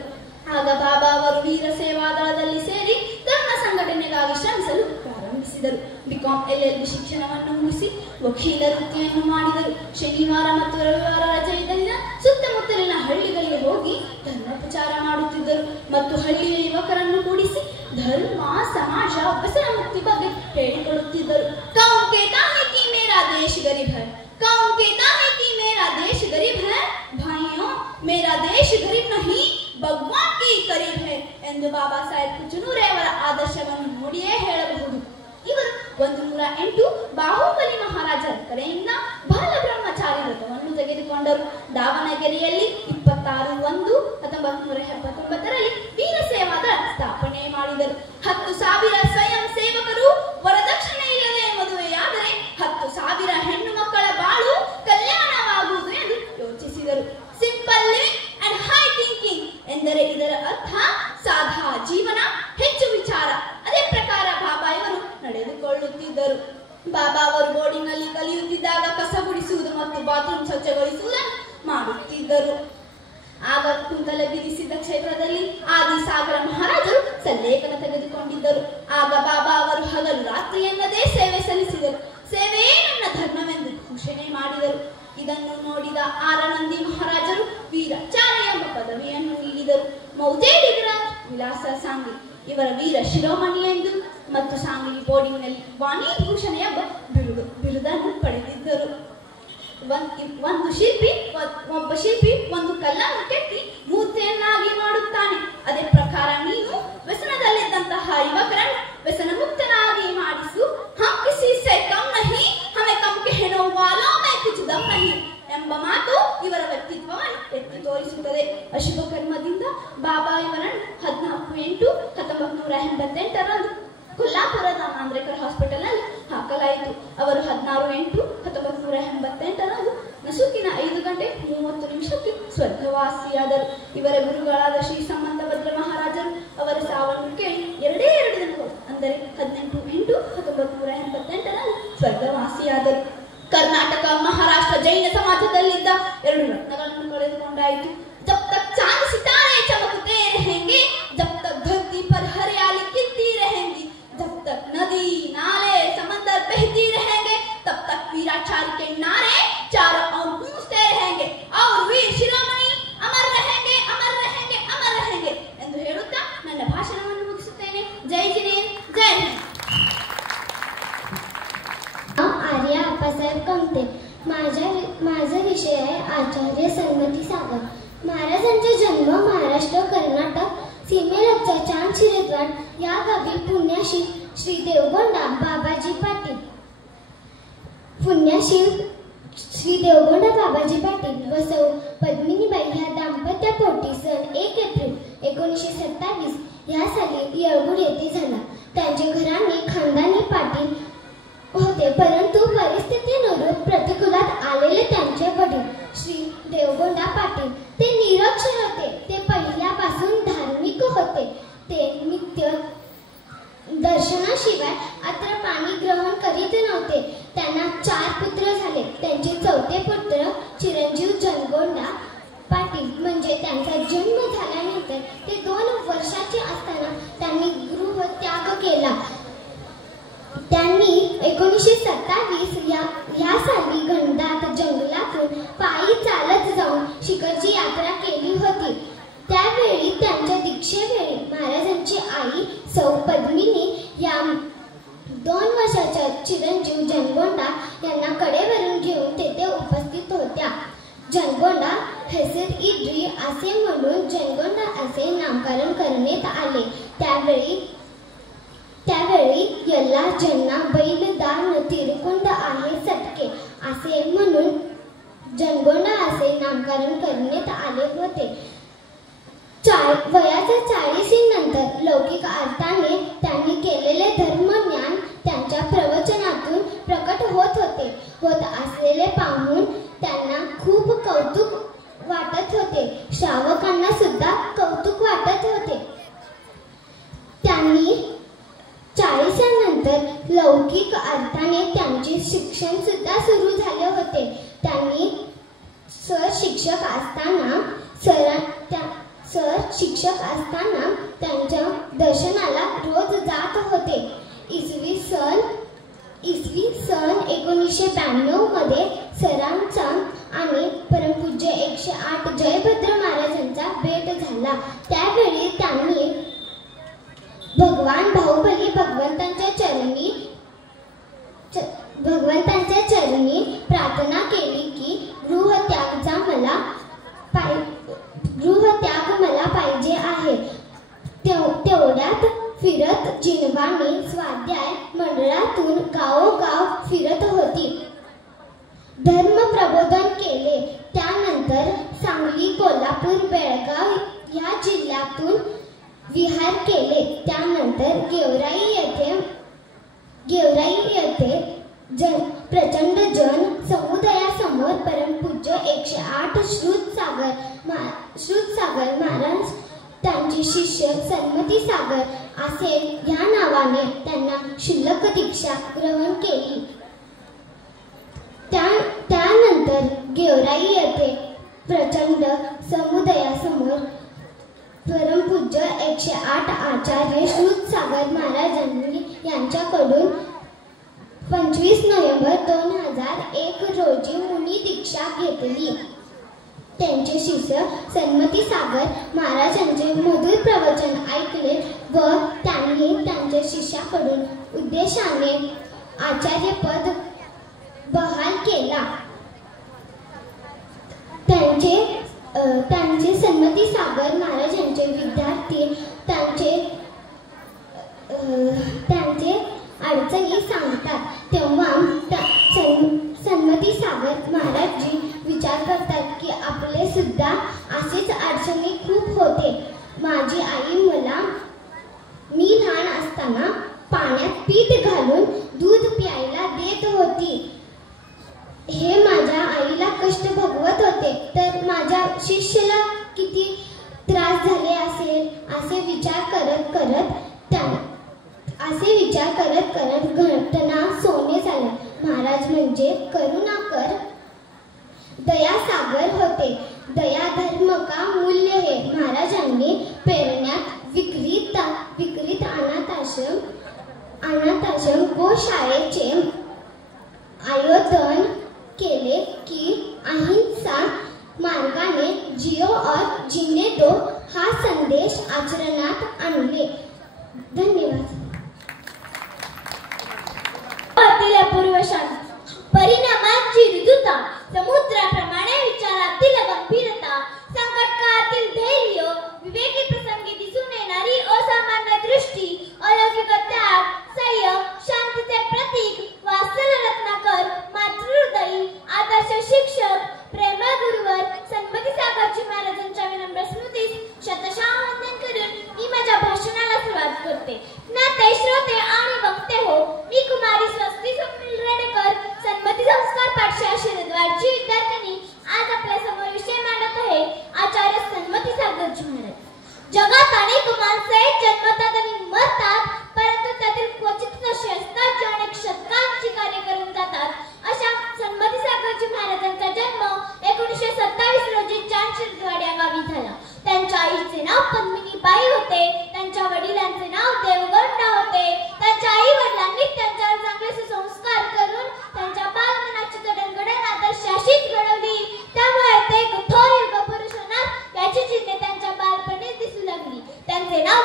ಆಗ ಬಾಬಾ ಅವರು ವೀರ ಸೇವಾದಳದಲ್ಲಿ ಸೇರಿ ಧರ್ಮ ಸಂಘಟನೆಗಾಗಿ ಶ್ರಮಿಸಲು ಪ್ರಾರಂಭಿಸಿದರು. ಬಿಕಾಂ LLB ಶಿಕ್ಷಣವನ್ನು ಮುಗಿಸಿ ವಕೀಲ ವೃತ್ತಿಯನ್ನು ಮಾಡಿದರು. ಶನಿವಾರ ಮತ್ತು ರವಿವಾರ ರಜೆ ಇದ್ದಾಗ ಸುತ್ತಮುತ್ತಲಿನ ಹಳ್ಳಿಗಳಿಗೆ ಹೋಗಿ ಧರ್ಮ ಪ್ರಚಾರ ಮಾಡುತ್ತಿದ್ದರು ಮತ್ತು ಹಳ್ಳಿಯ ಯುವಕರನ್ನು ಕೂಡಿಸಿ ಧರ್ಮ ಸಮಾಜ ವ್ಯಸನ ಮುಕ್ತಿ ಬಗ್ಗೆ ಹೇಳಿಕೊಡುತ್ತಿದ್ದರು. ಕೌನ್ कहता है कि मेरा देश गरीब है, कौन कहता है कि मेरा देश गरीब है, भाइयों मेरा देश गरीब नहीं भगवान की करीब है ಎಂದು ಬಾಬಾ ಸಾಹೇಬ್ ಕುಚನೂರೆಯವರ ಆದರ್ಶವನ್ನು ನೋಡಿಯೇ ಹೇಳಬಹುದು. ಇವರು 108 ಬಾಹುಬಲಿ ಮಹಾರಾಜರ ಕಡೆಯಿಂದ ಬಾಲಬ್ರಹ್ಮಚಾರಿ ವ್ರತವನ್ನು ತೆಗೆದುಕೊಂಡರು. ದಾವಣಗೆರೆಯಲ್ಲಿ 26/1/1979 ವೀರ ಸೇವಾದಳ ಸ್ಥಾಪನೆ ಮಾಡಿದರು. 10,000 ಸ್ವಯಂ ಸೇವಕರು ವರದಕ್ಷಿಣೆ ಇಲ್ಲದೆ ಮದುವೆಯಾದರೆ 10,000 ಹೆಣ್ಣು ಮಕ್ಕಳ ಬಾಳು ಕಲ್ಯಾಣವಾಗುವುದು ಎಂದು ಯೋಚಿಸಿದರು. Simple living and high thinking ಎಂದರೆ ಇದರ ಅರ್ಥ ಸಾಧಾ ಜೀವನ, ಹೆಚ್ಚು ವಿಚಾರ. ಅದೇ ಪ್ರಕಾರ ಬಾಬಾ ಇವರು ನಡೆದುಕೊಳ್ಳುತ್ತಿದ್ದರು. ಬಾಬಾ ಅವರು ಬೋರ್ಡಿಂಗ್ ನಲ್ಲಿ ಕಲಿಯುತ್ತಿದ್ದಾಗ ಕಸ ಗುಡಿಸುವುದು ಮತ್ತು ಬಾತ್ರೂಮ್ ಸ್ವಚ್ಛಗೊಳಿಸುವುದನ್ನು ಮಾಡುತ್ತಿದ್ದರು. ಆಗ ಕುಂತಲಗಿರಿ ಸಿದ್ಧ ಕ್ಷೇತ್ರದಲ್ಲಿ ಆದಿಸಾಗರ ಮಹಾರಾಜರು ಸಲ್ಲೇಖನ ತೆಗೆದುಕೊಂಡಿದ್ದರು. ಆಗ ಬಾಬಾ ಅವರು ಹಗಲು ರಾತ್ರಿ ಎನ್ನದೇ ಸೇವೆ ಸಲ್ಲಿಸಿದರು. ಸೇವೆಯೇ ನನ್ನ ಧರ್ಮವೆಂದು ಘೋಷಣೆ ಮಾಡಿದರು. ಇದನ್ನು ನೋಡಿದ ಆರನಂದಿ ಮಹಾರಾಜರು ವೀರಾಚಾರ್ಯ ಎಂಬ ಪದವಿಯನ್ನು ನೀಡಿದರು. ಮೌಜೆ ಡಿಗ್ರಾಜ್ ವಿಲಾಸ ಸಾಂಗ್ಲಿ ಇವರ ವೀರ ಶಿರೋಮಣಿ ಎಂದು ಮತ್ತು ಸಾಂಗ್ಲಿ ಬೋರ್ಡಿಂಗ್ನಲ್ಲಿ ವಾಣಿ ಭೂಷಣ ಎಂಬ ಬಿರುದನ್ನು ಪಡೆದಿದ್ದರು. ಒಬ್ಬ ಶಿಲ್ಪಿ ಒಂದು ಕಲ್ಲನ್ನು ಕೆತ್ತಿ ಮೂರ್ತಿಯನ್ನಾಗಿ ಮಾಡುತ್ತಾನೆ. ಅದೇ ಪ್ರಕಾರ ನೀನು ವ್ಯಸನದಲ್ಲಿದ್ದಂತಹ ಯುವಕರನ್ನು ವ್ಯಸನ ಮುಕ್ತನಾಗಿ ಮಾಡಿಸು. ಹಮ್ ಕಿಸಿ ಸೆ ಕಮ್ ನಹಿ ಹಮೆ ಕಮ್ ಕೆಹನೋ ವಾಲೋ ಮೇ ಕುಚ್ ದಮ್ ನಹಿ ಎಂಬ ಮಾತು ಇವರ ವ್ಯಕ್ತಿತ್ವವನ್ನು ಎತ್ತಿ ತೋರಿಸುತ್ತದೆ. ಅಶುಭ ಕರ್ಮದಿಂದ ಬಾಬಾ ಇವರನ್ನು 14/8/1988ರಂದು ಕೊಲ್ಲಾಪುರದ ಆಂಧ್ರೇಕರ್ ಹಾಸ್ಪಿಟಲ್ನಲ್ಲಿ ಹಾಕಲಾಯಿತು. ಅವರು 16/8/1988ರಂದು ನಸುಕಿನ 5:30 ಸ್ವರ್ಗವಾಸಿಯಾದರು. ಇವರ ಗುರುಗಳಾದ ಶ್ರೀ ಸಂಬಂಧಭದ್ರ ಮಹಾರಾಜರು ಅವರ ಸಾವನ್ನು ಕೇಳಿ 2 ದಿನಗಳು ಅಂದರೆ 18/8/1988ರಂದು ಸ್ವರ್ಗವಾಸಿಯಾದರು. ಕರ್ನಾಟಕ ಮಹಾರಾಷ್ಟ್ರ ಜೈನ ಸಮಾಜದಲ್ಲಿದ್ದ 2 ರತ್ನಗಳನ್ನು ಕಳೆದುಕೊಂಡಾಯಿತು. ಜಬ್ ತಕ್ ಚಾಂದ್ ಸಿತಾರೆ ಚಮಕತೆ रहेंगे, जब तक धरती पर हरियाली खिलती रहेंगी, जब तक नदी नाले समंदर बहती रहेंगे, तब तक वीराचार्य के नारे चारों ओर गूंजते रहेंगे और वीर शिरोमणि अमर रहेंगे, अमर रहेंगे, अमर रहेंगे ಎಂದು ಹೇಳುತ್ತಾ ನನ್ನ ಭಾಷಣವನ್ನು ಮುಗಿಸುತ್ತೇನೆ. ಜೈ ಜಿನೇಂದ್ರ, ಜೈ ಹಿಂದ್. आर्या आप्पासाहेब कमते. माझा विषय आहे आचार्य सन्मती सागर. महाराजांचा जन्म महाराष्ट्र कर्नाटक सीमेलगच्या चांदशिरद्वार या गावी पुण्याशी श्री देवगोंडा बाबाजी पाटील व सौ पद्मिनीबाई ह्या दाम्पत्यापोटी सन 1 एप्रिल 1927 या साली येळगुड येथे झाला. त्यांचे घराणे खानदानी पाटील होते, परंतु परिस्थितीनुरूप प्रतिकूलात आलेले त्यांचे वडील श्री देवगोंडा पाटील ते निरक्षर होते. ते पहिल्यापासून धार्मिक होते. ते नित्य दर्शनाशिवाय अत्र पाणी ग्रहण करीत नव्हते. त्यांना 4 पुत्र झाले. त्यांचे 4थे पुत्र चिरंजीव जनगोंडा पाटील म्हणजे त्यांचा जन्म झाल्यानंतर ते 2 वर्षाचे असताना त्यांनी गृहत्याग केला. त्यांनी 1927 या साली घनदाट जंगलातून पायी चालत जाऊन शिखरची यात्रा केली होती. त्यावेळी त्यांच्या दीक्षेवेळी महाराजांची आई सौ पद्मिनी या 2 वर्षाच्या चिरंजीव जनगोंडा यांना कडेवरून घेऊन तेथे उपस्थित होत्या. जनगोंडा हसर इड्री असे म्हणून जनगोंडा असे नामकरण करण्यात आले. त्यावेळी यल्ला ज्यांना बैलदार तिरकुंड आहे सटके असे म्हणून जनगोंडा असे नामकरण करण्यात आले होते. वयाच्या 40 नंतर लौकिक अर्थाने त्यांनी केलेले धर्मज्ञान त्यांच्या प्रवचनातून प्रकट होत असलेले पाहून त्यांना खूप कौतुक वाटत होते. श्रावकांना सुद्धा कौतुक वाटत होते. त्यांनी 40 नंतर लौकिक अर्थाने त्यांचे शिक्षण सुद्धा सुरू झाले होते. त्यांनी सर शिक्षक असताना त्यांच्या दर्शनाला रोज जात होते. इसवी सन 1992 मध्ये सरांचा आणि परमपूज्य 108 जयभद्र महाराजांचा भेट झाला. त्यावेळी त्यांनी भगवान बाहुबली भगवंतांच्या चरणी प्रार्थना केली की गृहत्याग मला पाहिजे आहे. तेवढ्यात फिरत जिनवाणी स्वाध्याय मंडळातून गावोगाव फिरत होती. धर्म प्रबोधन केले. त्यानंतर सांगली, कोल्हापूर, बेळगाव या जिल्ह्यातून विहार केले. त्यानंतर गेवराई येथे प्रचंड जन समुदायासमोर परमपूज्य 108 श्रुतसागर महाराज त्यांचे शिष्य सन्मती सागर असे ह्या नावाने त्यांना शुल्लक दीक्षा ग्रहण केली. त्यानंतर गेवराई येथे प्रचंड समुदायासमोर परमपूज्य 108 आचार्य श्रुतसागर महाराजांनी यांच्याकडून 25 नोव्हेंबर 2001 रोजी मुनी दीक्षा घेतली. त्यांचे शिष्य सन्मती सागर महाराजांचे मधुर प्रवचन ऐकले व त्यांनी त्यांच्या शिष्याकडून उद्देशाने आचार्यपद बहाल केला. त्यांचे सन्मती सागर महाराजांचे विद्यार्थी त्यांचे अडचणी सांगतात तेव्हा सन्मती सागर महाराजजी विचार करतात की आपले सुद्धा असेच अडचणी खूप होते. माझी आई मी लहान असताना पाण्यात पीठ घालून दूध प्यायला देत होती. हे माझ्या आईला कष्ट भोगवत होते तर माझ्या शिष्याला किती त्रास झाले असेल असे विचार करत घटना सोने झाल्या. महाराज म्हणजे करुणाकर दयासागर होते. दया धर्म का मूल्य है. महाराजांनी प्रेरण्यात विक्रीत अनाथाश्रम गोशाळेचे आयोजन केले की अहिंसा मार्गाने जियो और जीने दो हा संदेश आचरणात आणले. धन्यवाद. परिणामांची ऋजुता, समुद्राप्रमाणे विचारातील गंभीरता, संकटकाळातील धैर्य, विवेकी प्रसंगी दिसून येणारी असामान्य दृष्टी, अलौकिक त्याग, संयम, शांतीचे प्रतीक, वात्सल्य रत्नाकर, मातृहृदयी, आदर्श शिक्षक, प्रेमळ गुरुवर सन्मती सागरजी महाराजांच्या विनम्र स्मृतीस शतशः वंदन करून मी माझ्या भाषणाला सुरुवात करते. नाते श्रोते आणि वक्ते हो, मी कुमारी स्वस्ती स्वप्नील रेडेकर, सन्मती संस्कार पाठशाळा शिरदवाडची विद्यार्थिनी, आज आपल्या समोर विषय मांडत आहे आचार्य सन्मती सागरजी महाराज. जगात अनेक माणसे जन्मतात आणि मरतात, परंतु त्यातील क्वचित असे असतात जे अनेक शतकांची कार्य करून जातात. अशा सन्मती सागरजी महाराजांचा जन्म 1927 रोजी चांदशिरदवाड या गावी झाला. त्यांच्या आईचे नाव पद्मिनीबाई होते. त्यांच्या वडिलांचे नाव देवगौंडा होते. त्यांच्या आई वडिलांनी त्यांच्यावर चांगले संस्कार करून त्यांच्या बालमनाची जडणघडण आदर्शाशीच घडवली. त्यामुळे ते कठोर युगपुरुष होणार याची चिन्हे त्यांच्या बालपणीच दिसू लागली. त्यांचे नाव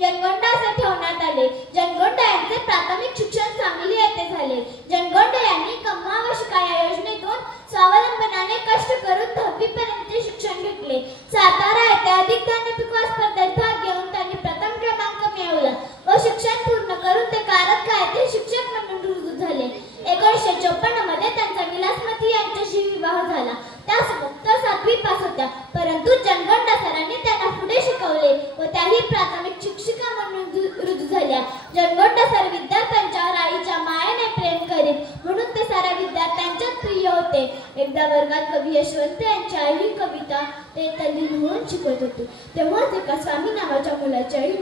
जनगोंडा असे ठेवण्यात आले. जनगोंडा यांचे प्राथमिक शिक्षण सांगली येथे झाले. जनगोंडा यांनी कम्मा व शिका या योजनेतून स्वावलंबनाने कष्ट करून 10वी पर्यंतचे शिक्षण घेतले. सातारा येथे अधिक ज्ञानपिक स्पर्धेत भाग घेऊन त्यांनी प्रथम क्रमांक मिळवला व शिक्षण पूर्ण करून ते कारंजा येथे शिक्षक म्हणून रुजू झाले. 1954 मध्ये त्यांचा विलासमती यांच्याशी विवाह झाला. त्या फक्त 7वी पास होत्या, परंतु जनगोंडा सरांनी त्यांना पुढे शिकवले व त्याही प्राथमिक शिक्षिका म्हणून रुजू झाल्या. जनगोंडा सर विद्यार्थ्यांच्यावर आईच्या मायेने प्रेम करीत, म्हणून ते साऱ्या विद्यार्थ्यांच्याच प्रिय होते. एकदा वर्गात कवी यशवंत यांची आई ही कविता ते तल्लीन होऊन शिकवत होते. तेव्हाच एका स्वामी नावाच्या मुलाची आई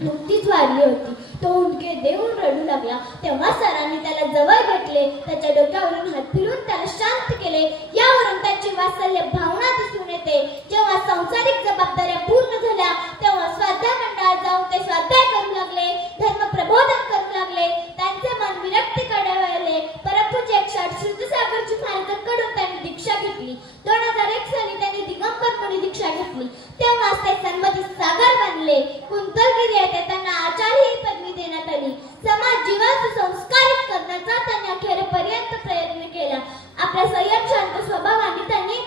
नुकतीच वारली होती. तो हुंदके देऊन रडू लागला. तेव्हा सरांनी त्याला जवळ घेतले, त्याच्या डोक्यावरून हात फिरवून त्याला शांत केले. यावरून त्याची वात्सल्य भावना दिसून येते. जेव्हा संसारिक जबाबदाऱ्या पूर्ण झाल्या तेव्हा स्वाध्याय मंडळात जाऊन ते स्वाध्याय करू लागले, धर्म प्रबोधन करू लागले. त्यांचे मन विरक्तीकडे वळले. परंतु 108 क्षीरसागरजी महाराजांकडून त्यांनी दीक्षा घेतली. 2001 साली त्यांनी दिगंबर मुनी दीक्षा घेतली. तेव्हाच ते सन्मती सागर बनले. कुंतलगिरी येथे त्यांना आचार्य ही पदवी देण्यात आली. समाज जीवन संस्कारित करण्याचा त्यांनी अखेरपर्यंत प्रयत्न केला. आपल्या संयम शांत स्वभावाने त्यांनी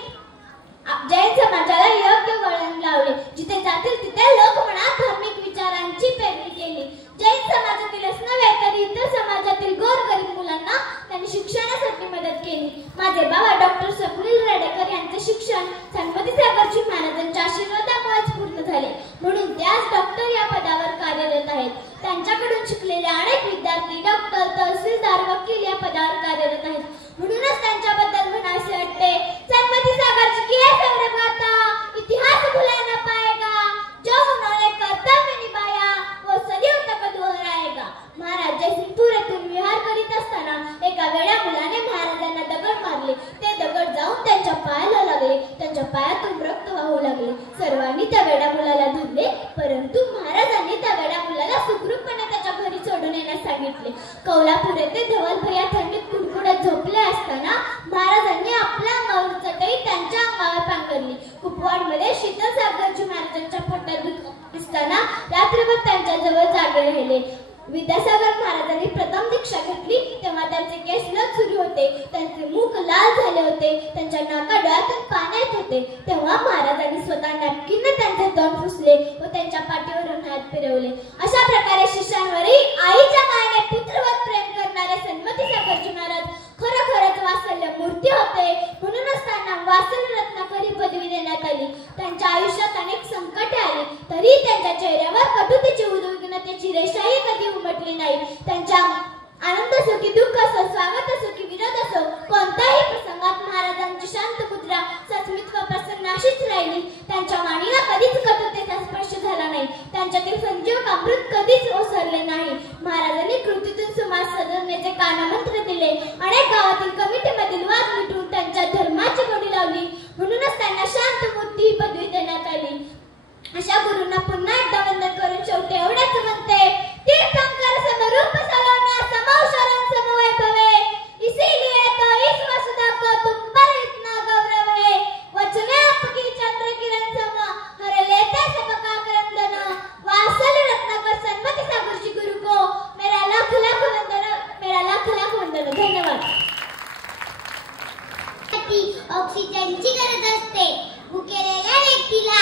जैन समाजाला योग्य वळण लावले. जिथे जातील तिथे लोकमनात धार्मिक विचारांची पेरणी केली. जैन समाजातीलच नव्हे तर इतर समाजातील गोरगरीब मुलांना त्यांनी शिक्षणासाठी मदत केली. माझे बाबा डॉक्टर स्वप्नील रेडेकर यांचे शिक्षण सन्मती सागरजी महाराजांच्या आशीर्वादामुळेच पूर्ण झाले, म्हणून ते आज डॉक्टर या पदावर कार्यरत आहेत. त्यांच्याकडून शिकलेले अनेक विद्यार्थी डॉक्टर, तहसीलदार, वकील या पदावर कार्यरत आहेत. म्हणूनच त्यांच्याबद्दल म्हणायचे वाटते, सन्मती सागरजी की है सौरभ गाथा, इतिहास भुला न पाएगा, जो उन्होंने कर्तव्य निभाया वो सदियों तक दोहराएगा. महाराज जयसिंगपूर येथून विहार करीत असताना एका वेड्या मुलाने महाराजांना दगड मारले. ते रात्रभर त्यांच्याजवळ जागे राहिले. विद्यासागर महाराजांनी प्रथम दीक्षा घेतली तेव्हा त्यांचे केस लग सुरू होते, त्यांचे मुख लाल झाले होते, त्यांच्या नाकाडोळ्यातून पाणी येत होते. तेव्हा महाराजांनी स्वतः नॅपकिनने त्यांचे तोंड पुसले व त्यांच्या पाठीवरून हात फिरवले. अशा प्रकारे शिष्यांवरही आईच्या मायेने पुत्रवत प्रेम करणारे सन्मती सागरजी महाराज खरोखरच वात्सल्य मूर्ती होते. म्हणूनच त्यांना वात्सल्य रत्नाकरी पदवी देण्यात आली. त्यांच्या आयुष्यात अनेक संकटे आली तरी त्यांच्या चेहऱ्यावर कटुतेची उद्विग्नतेची रेषाही कधी उमटली नाही. त्यांच्या आनंद असो की दुःख असो, स्वागत असो की विरोध असो, कोणत्याही प्रसंगात महाराजांची शांत मुद्रा सस्मित व प्रसन्न अशीच राहिली. त्यांच्या वाणीला कधीच कटुतेचा स्पर्श झाला नाही. त्यांच्यातील संजीवक अमृत कधीच ओसरले नाही. महाराजांनी कृतीतून समाज सजवण्याचे कानमंत्र दिले. अनेक गावातील कमिटीमधील वाद मिटवून त्यांच्या धर्माची गोडी लावली. म्हणूनच त्यांना शांत मूर्ती ही पदवी देण्यात आली. अशा गुरूंना पुन्हा एकदा वंदन करून शेवटी एवढेच म्हणते, तीर्थंकर समरूप सलोना समौशरण समवैभवे, इसीलिए तो इस वसुधा को तुम पर इतना गौरव है. वचने आपकी चंद्र किरण सम हर लेते सबका क्रंदन. वात्सल्य रत्नाकर सन्मती सागरजी गुरु को मेरा लाख लाख वंदन. धन्यवाद. ऑक्सिजनची गरज असते, भुकेलेल्या व्यक्तीला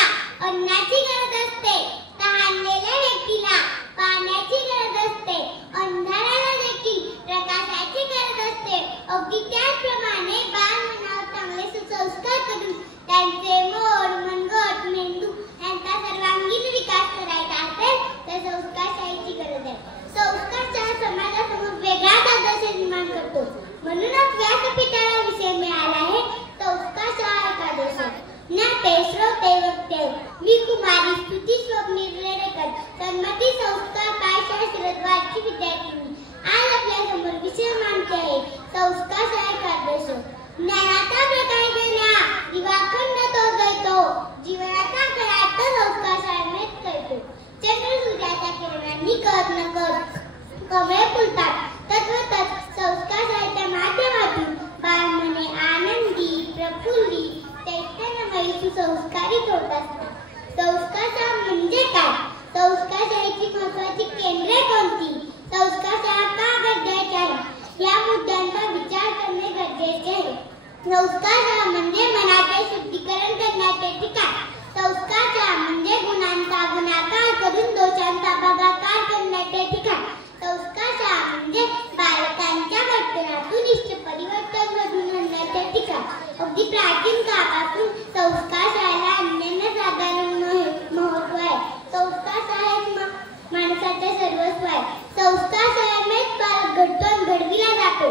अन्नाची गरज असते, तहानलेल्या व्यक्तीला पाण्याची गरज असते, अंधाराला देखील प्रकाशाची गरज असते. अगदी त्याचप्रमाणे बालमनावर चांगले सुसंस्कार करून त्यांचे मन, मनगट, मेंदू यांचा सर्वांगीण विकास करायचा असेल तर संस्कारशाहीची गरज आहे. संस्कारशाही समाजासमोर वेगळाच आदर्श निर्माण करतो. म्हणूनच व्यासपीठाला विषय मिळाला आहे संस्कारशाही एकादश. नाते श्रोते वक्ते मी कुमारी स्तुती स्वप्नील रेडेकर, सन्मती संस्कार पायशास्त्रद्वारची विद्यार्थिनी. आज आपल्या समोर विषय मांडते आहे संस्कारशाही एकादश. ज्ञानाचा प्रकाश देण्या दिवाखंड तो जळतो, जीवनाचा कळा तो संस्कारशाहीत कळतो. चंद्र सूर्याच्या किरणांनी कळत नकळत कमळे फुलतात. तद्वतच संस्कारशाहीच्या माध्यमातून बालमने आनंदी, प्रफुल्लित, चैतन्यमयी, सुसंस्कारित होत असतात. संस्कारशाही म्हणजे काय? संस्कारशाहीची महत्त्वाची केंद्रे कोणती? संस्कारशाही का गरजेची आहे या मुद्द्यांचा विचार करणे गरजेचे आहे. संस्कारशाही म्हणजे मनाचे शुद्धीकरण करण्याचे ठिकाण. संस्कारशाही म्हणजे गुणांचा गुणाकार करून दोषांचा भागाकार करण्याचे ठिकाण. संस्कारशाही म्हणजे बालकांच्या वर्तनातून इष्ट परिवर्तन घडवून आणण्याचे ठिकाण. अगदी प्राचीन काळापासून संस्कारशाहीला अनन्यसाधारण महत्त्व आहे. संस्कारशाही माणसाचे सर्वस्व आहे. संस्कारशाहीमुळेच बालक घडतो आणि घडविला जातो.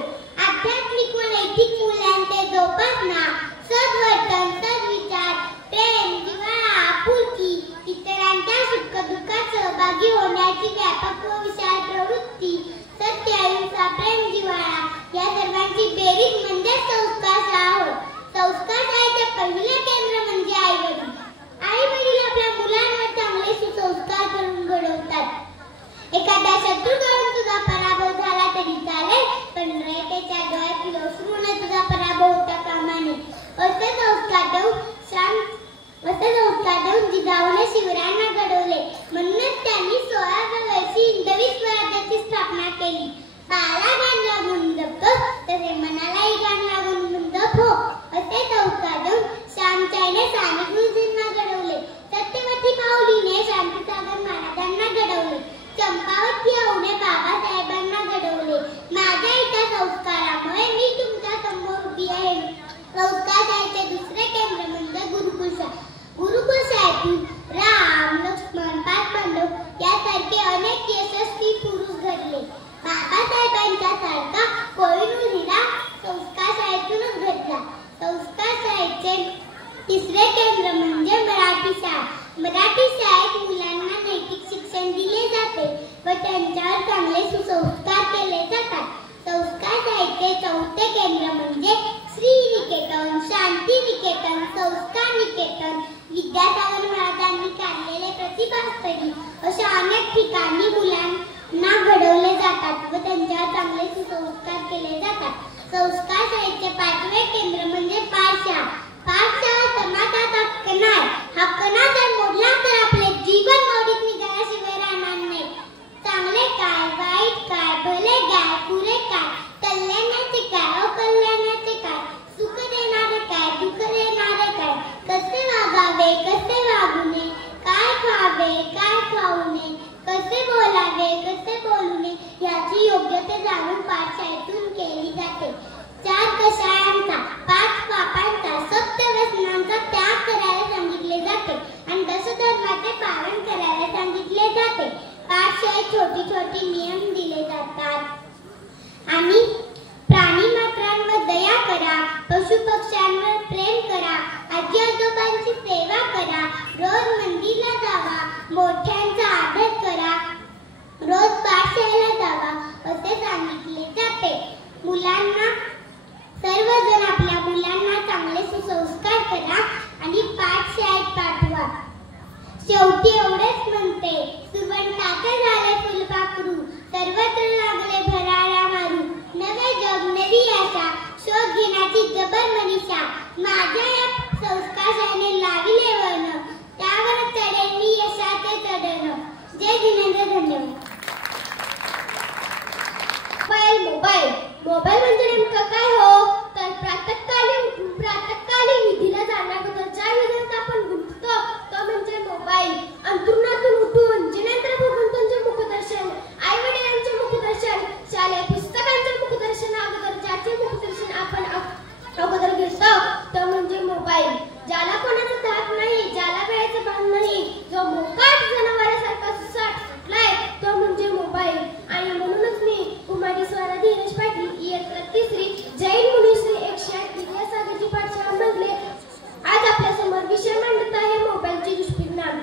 आध्यात्मिक व नैतिक मूल्यांचे जोपासना, सद्वर्तन, सद्विचार, प्रेम, जिव्हाळा, आपुलकी, इतरांच्या सुख दुःखात सहभागी होण्याची व्यापक व विशाल प्रवृत्ती, सत्य, अहिंसा, प्रेम, जिव्हाळा या सर्वांची बेरीज म्हणजे संस्कारशाही होय. संस्कारशाहीचे पहिले केंद्र म्हणजे आई वडील. आई वडील आपल्या मुलांवर चांगले सुसंस्कार करून घडवतात. एखाद्या शत्रूकडून तुझा पराभव झाला तरी चालेल, पण रयतेच्या डोळ्यात ओसरून तुझा पराभव होता कामा नये. असे संस्कार देऊन जिजाऊने शिवरायांना घडवले. म्हणूनच त्यांनी 16व्या वर्षी हिंदवी स्वराज्याची स्थापना केली. पायाला गाण लागून जपतो तसे मनालाही गाण लागून जप हो असे संस्कार देऊन श्यामच्याईने साने गुरुजींना घडवले. सत्यवती माऊलीने शांतीसागर महाराजांना घडवले. चंपावती आऊने बाबासाहेबांना घडवले. माझ्या इतर संस्कारामुळे मी तुमच्या समोर उभी आहे. संस्कारशाहीचे दुसरे केंद्र म्हणजे गुरुकुलशाही. गुरुकुलशाहीतून राम, लक्ष्मण, पांडव यासारखे अनेक यशस्वी पुरुष घडले. बाबासाहेबांच्या सारखा कोहिनूर हिरा संस्कारशाहीतूनच घडला. संस्कारशाहीचे तिसरे केंद्र म्हणजे मराठी शाळा. मराठी शाळेत मुलांना नैतिक शिक्षण दिले जाते व त्यांच्यावर चांगले सुसंस्कार केले जातात. संस्कारशाहीचे चौथे केंद्र म्हणजे श्री निकेतन, शांती निकेतन, संस्कार निकेतन, विद्यासागर महाराजांनी काढलेले प्रतिभास्थळी अशा अनेक ठिकाणी मुलांना घडवले जातात व त्यांच्यावर चांगले सुसंस्कार केले जातात. संस्कारशाहीचे पाचवे केंद्र म्हणजे पाठशाळा. पाठशाळा समाजाचा कणा आहे. हा कणा जर मोडला तर आपले जीवन मोडीत निघाल्याशिवाय खावे काय खाऊ नये, कसे बोलावे कसे बोलू नये याची योग्य ते जाणून पाठशाळेतून केली जाते. 4 कषायांचा 5 पापांचा सप्त व्यसनांचा त्याग करायला सांगितले जाते आणि दशधर्माचे पालन करायला सांगितले जाते. पाठशाळेत छोटी छोटी नियम दिले जातात आणि प्राणी मात्रांवर दया करा, पशु पक्ष्यांवर प्रेम करा, आजी आजोबांची सेवा करा, रोज मंदिरला जावा, मोठ्यांचा आदर करा, रोज पाठशाळेला जावा असे सांगितले जाते. मुलांना सर्वजण आपल्या मुलांना चांगले सुसंस्कार करा आणि पाठशाळेत पाठवा. शेवटी एवढेच म्हणते, सुवर्ण झाले फुलपाखरू, सर्वत्र लागले भरारा मारू, नवे जग नवी आशा, शोध घेण्याची जबर मनीषा, माझ्या या संस्काराने लाविले वर्ण, त्यावर चढेल मी यशाचे चढण. जय जिनेंद्र. धन्यवाद. मोबाईल म्हणजे नेमकं काय हो? तर प्रातःकालीन विधीला जाण्याबद्दलच्या विधानात आपण गुंततो तो म्हणजे मोबाईल. अंतरुणातून उठून जिनेंद्र भगवंतांचे मुखदर्शन, आई वडिलांचे मुखदर्शन, शालेय पुस्तकांचे मुखदर्शन, अगोदर ज्याचे मुखदर्शन आपण अगोदर घेतो तो म्हणजे मोबाईल. ज्याला कोणाचा धाक नाही, ज्याला वेळेचं भान नाही, जो मोकाट जनावरासारखा सुसाट सुटलाय तो म्हणजे मोबाईल. आणि म्हणूनच मी कुमारी स्वरा धीरज पाटील इयत्ता 3री जैन मुनीश्री 108 विद्यासागरची पाठशाळा मधले आज आपल्या समोर विषय मांडत आहे मोबाईलचे दुष्परिणाम.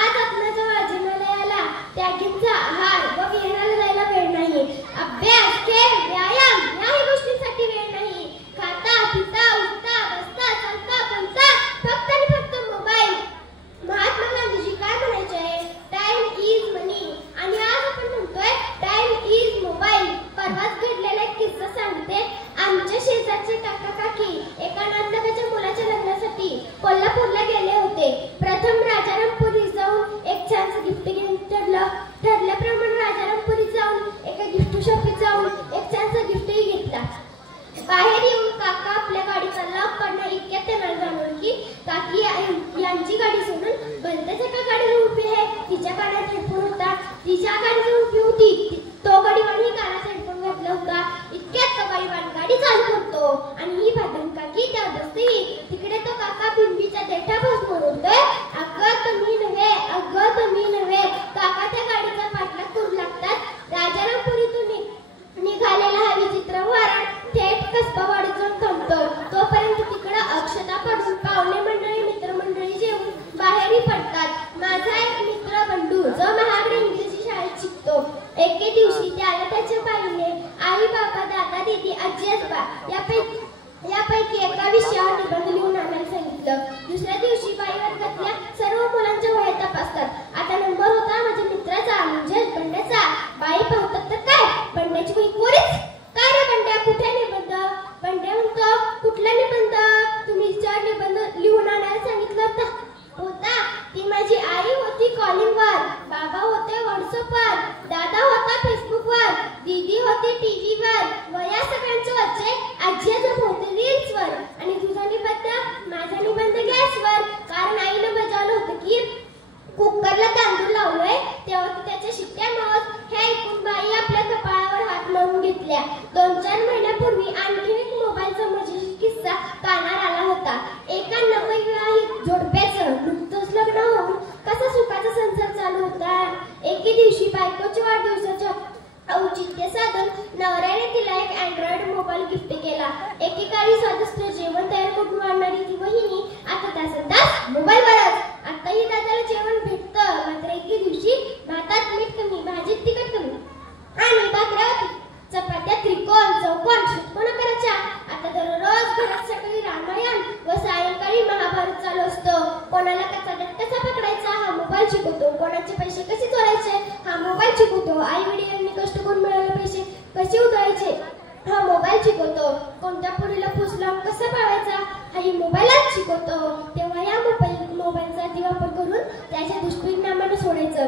आज आपणाच्या वाचनालयाला त्यागींचा आहार व विहाराला जायला वेळ नाही, अभ्यास खेळ व्यायाम याही गोष्टींसाठी वेळ नाही. खाता पिता उठता बसता चालता बोलता फक्त आणि फक्त मोबाईल. महात्मा गांधीजी काय म्हणायचे? टाइम इज मनी. आणि आज आपण म्हणतोय टाइम इज मोबाईल. परवाच घडलेला एक किस्सा सांगते. आमच्या शेजारचे काका काकी एका नातलगाच्या मुलाच्या लग्नासाठी कोल्हापूरला गेले होते. प्रथम राजारामपुरी जाऊन एक छानसं गिफ्ट घेऊन ठरल्याप्रमाणे राजारामपुरीत जाऊन एका गिफ्ट शॉपीत जाऊन एक छानसं गिफ्टही घेतला. बाहेर येऊन काका आपल्या गाडीचा लॉक काढणं इतक्यात त्यांना जाणवलं की काकी यांची गाडी सोडून भलत्याच एका गाडीला उभी आहे. तिच्या कानात हेडफोन होता, तिच्या गाडीवर उभी होती. तो गाडीवानही कानात हेडफोन घातला होता. इतक्यात तो गाडीवान गाडी चालू करतो आणि ही भादन काकी त्या बसते. तिकडे तो काका बिंबीच्या देठापासून ओरडतोय, अगं तुम्ही नव्हे, अगं तुम्ही नव्हे. काका त्या गाडीचा पाठलाग करू लागतात. राजारामपुरीतून निघालेला हा विचित्र वाहन थेट कसबावाडीत जाऊन थांबतो. तोपर्यंत तिकडे अक्षता पडून पाहुणे मंडळी मित्रमंडळी जेवून बाहेरही पडतात. माझा एक मित्र बंडू जो महागडे इंग्रजी शाळेत शिकतो. एके दिवशी त्याला त्याच्या बाईने आई बाबा दादा दीदी आजी आजोबा यापैकी एका विषयावर निबंध लिहून आणायला सांगितलं. दुसऱ्या दिवशी बाई वर्गातल्या सर्व मुलांच्या वह्या तपासतात. आता नंबर होता माझ्या मित्राचा म्हणजे बंड्याचा. बाई पाहतात तर काय, बंड्याची वही कोरीच. काय रे बंड्या, कुठे निबंध? बंड्या म्हणतो, कुठला निबंध? तुम्ही 4 निबंध लिहून आणायला सांगितलं होता. ती माझी आई होती कॉलिंगवर, बाबा होते व्हॉट्सअपवर, दादा होता फेसबुकवर, दीदी होती टीव्हीवर व या सगळ्यांचे वच्चे आजी आजोबा होते रील्सवर. आणि तुझा निबंध? माझा निबंध गॅसवर. कारण आईनं बजावलं होतं की कुकरला तांदूळ लावलोय तेव्हा ती त्याच्या शिट्ट्या मावत. हे ऐकून बाई आपल्या कपाळावर हात लावून घेतल्या. 2-4 महिन्यापूर्वी आणखी एक मोबाईलचा मजेशीर किस्सा कानावर आला होता. एका नवविवाहित जोडप्याचं नुकतंच लग्न होऊन कसा सुखाचा संसार चालू होता. एके दिवशी बायकोच्या वाढदिवसाच्या औचित्य साधून नवऱ्याने तिला एक अँड्रॉइड मोबाईल गिफ्ट केला. एकेकाळी स्वादिष्ट जेवण तयार करून वाढणारी ती वहिनी आता तास मोबाईलवरच. आताही दादाला जेवण भेटतं, मात्र एके दिवशी भातात मीठ कमी, भाजीत तिखट कमी आणि भाकऱ्यावर चपात्या त्रिकोण चौकोन षटकोन करायच्या. आता दररोज घरात सकाळी रामायण व सायंकाळी महाभारत चालू असतं. कोणाला कसा पकडायचा हा मोबाईल शिकवतो, कोणाचे पैसे कसे चोरायचे हा मोबाईल शिकवतो, आई वडिलांनी कष्ट करून मिळालेले पैसे कसे उधळायचे हा मोबाईल शिकवतो, कोणत्या पुरीला फूस लावून कसा पाळायचा हाही मोबाईलच शिकवतो. तेव्हा या मोबाईलचा अतिवापर करून त्याच्या दुष्परिणामांना सोडायचं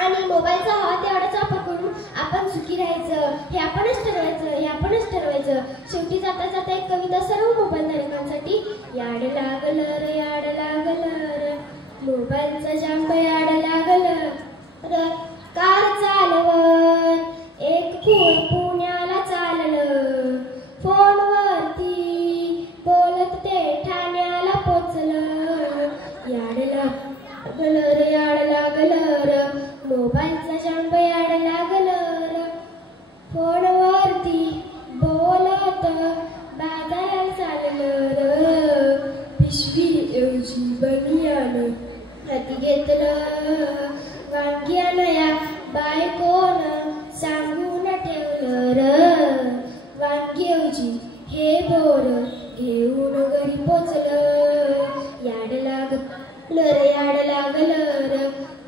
आणि मोबाईलचा हवा तेवढाच वापर करून आपण सुखी राहायचं. हे आपणच ठरवायचं. शेवटी जाता जाता एक कविता सर्व मोबाईल धारकांसाठी. याड लागलं रे मोबाईलचा जांब याड लागलं कार चालवत एक खूण पुण्याला चाललं, फोनवरती बोलत ते ठाण्याला पोचलं. याड लागलं र मोबाईलचा जंब, याड लागलं र फोनवरती बोलत बाजाराला चाललं र. पिशवी ऐवजी बनियान हाती घेतलं, वांग्यानया बायकोन सांगून ठेवलं र. वांग्याऐवजी हे बोर घेऊन घरी पोचलं. याड लागलं र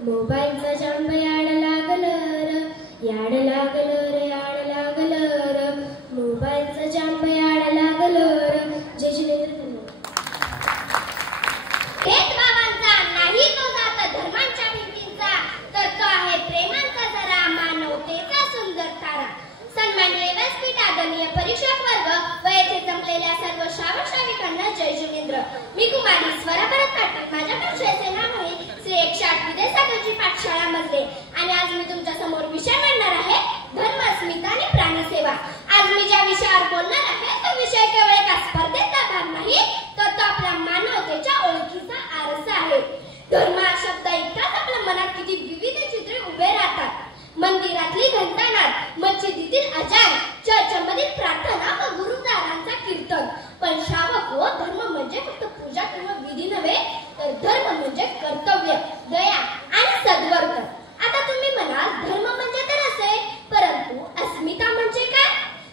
मोबाईलचा जांब, याड लागलं र याड लागलं र मोबाईलचा जांब, याड लागलं र. जय जिनेंद्र. भेदभावांचा नाही तो जात धर्मांच्या भिंतींचा, तर तो आहे प्रेमांचा जरा, मानवतेचा सुंदर तारा. सन्माननीय व्यासपीठ, आदरणीय परीक्षक वर्ग व येथे जमलेल्या सर्व श्रावक श्राविकांना जय जिनेंद्र. मी कुमारी स्वरा भरत पाटील. माझ्या पाठशाळेचे नाव आहे श्री 108 विद्यासागरची पाठशाळा मजले आणि आज मी तुमच्या समोर विषय मांडणार आहे धर्म, अस्मिता आणि प्राणीसेवा. आज मी ज्या विषयावर बोलणार आहे तो विषय केवळ एका स्पर्धेचा भाग नाही, तर तो आपल्या मानवतेच्या ओळखीचा आरसा आहे. धर्म हा शब्द ऐकताच आपल्या मनात किती विविध चित्रे उभे राहतात. मंदिरातली घंटानाद, मस्जिदीतील अजान, चर्चमधील प्रार्थना व गुरुद्वारांचा कीर्तन. पण श्रावक हो, धर्म म्हणजे फक्त पूजा किंवा विधी नव्हे, तर धर्म म्हणजे कर्तव्य, दया आणि सद्वर्तन. आता तुम्ही म्हणाल धर्म म्हणजे तर असे, परंतु अस्मिता म्हणजे काय?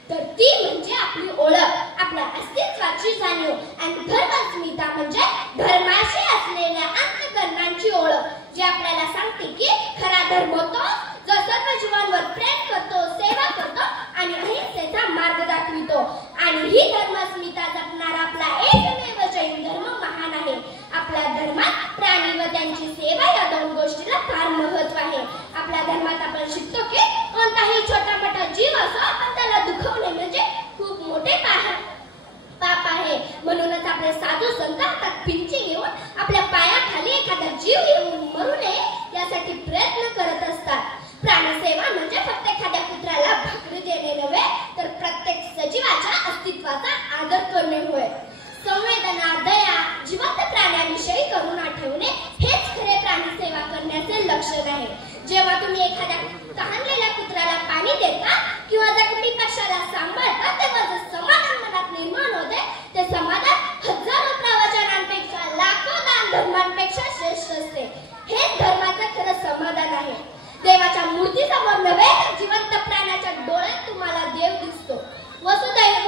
तर ती म्हणजे आपली ओळख, आपल्या अस्तित्वाची जाणीव. आणि धर्म अस्मिता म्हणजे धर्माशी असलेल्या अंतःकरणांची ओळख, जी आपल्याला सांगते की खरा धर्म तो जो सर्व जीवांवर प्रेम करतो, सेवा करतो आणि अहिंसेचा मार्ग दाखवितो. आणि ही धर्मास्मिता जपणारा आपला एकमेव जैन धर्म महान आहे. आपल्या धर्मात प्राणी व त्यांची सेवा या दोन गोष्टीला फार महत्व आहे. आपल्या धर्मात आपण शिकतो की कोणताही छोटा मोठा जीव असो, आपण त्याला दुखवणे म्हणजे खूप मोठे पाप आहे. म्हणूनच आपले साधू संत हातात पिंची घेऊन आपल्या पायाखाली एखादा जीव येऊन मरू नये यासाठी प्रयत्न करत असतात. प्राणसेवा म्हणजे फक्त एखाद्या कुत्र्याला भाकरी देणे नव्हे, तर प्रत्येक सजीवाच्या अस्तित्वाचा आदर करणे होय. संवेदना, दया, जिवंत प्राण्यांविषयी करुणा ठेवणे हेच खरे प्राणीसेवा करण्याचे लक्षण आहे. जेव्हा तुम्ही एखाद्या तहानलेल्या कुत्र्याला पाणी देता किंवा जखमी पक्षाला सांभाळता, तेव्हा जे समाधान मनात निर्माण होते, ते समाधान हजारो प्रवचनांपेक्षा, लाखो दान धर्मांपेक्षा श्रेष्ठ असते. हेच धर्माचं खरं समाधान आहे. देवाच्या मूर्तीसमोर नव्हे, तर जिवंत प्राण्याच्या डोळ्यात तुम्हाला देव दिसतो. वसुदैव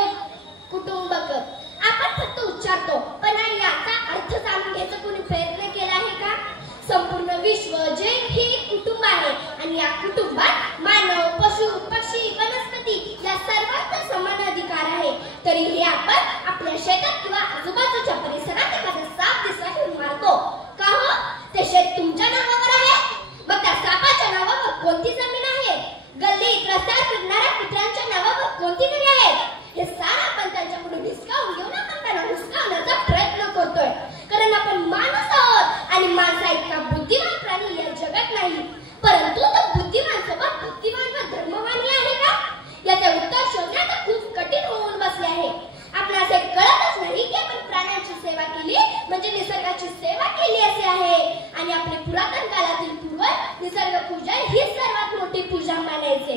कुटुंबकम आपण फक्त उच्चारतो, पण याचा अर्थ जाणून घ्यायचा कोणी प्रयत्न केला आहे का? संपूर्ण विश्व जे ही कुटुंब आहे आणि या कुटुंबात मानव, पशु, पक्षी, वनस्पती या सर्वांचा समान अधिकार आहे. तरीही आपण आपल्या शेतात किंवा आजूबाजूच्या परिसरात एखादा साप दिसला की मारतो. का हो? ते शेत तुमच्या नावावर आहे. मग त्या सापाच्या नावावर कोणती जमीन आहे? गल्लीत रस्त्यावर फिरणाऱ्या कुत्र्यांच्या नावावर कोणती घरे आहेत? हे सारं आपण त्यांच्याकडून हिसकावून घेऊन आपण त्यांना हुसकावण्याचा प्रयत्न करतोय. कारण आपण माणूस आहोत आणि माणसा इतका बुद्धिमान प्राणी या जगात नाही. परंतु तो बुद्धिमान सोबत बुद्धिमान व धर्मवानी आहे का? याचे उत्तर शोधण्यात खूप कठीण होऊन बसले आहे. आपणास हे कळतच नाही की आपण प्राण्यांची सेवा केली म्हणजे निसर्गाची सेवा केली असे आहे. आणि आपले पुरातन काळातील पूर्वज निसर्ग पूजा ही सर्वात मोठी पूजा मानायचे.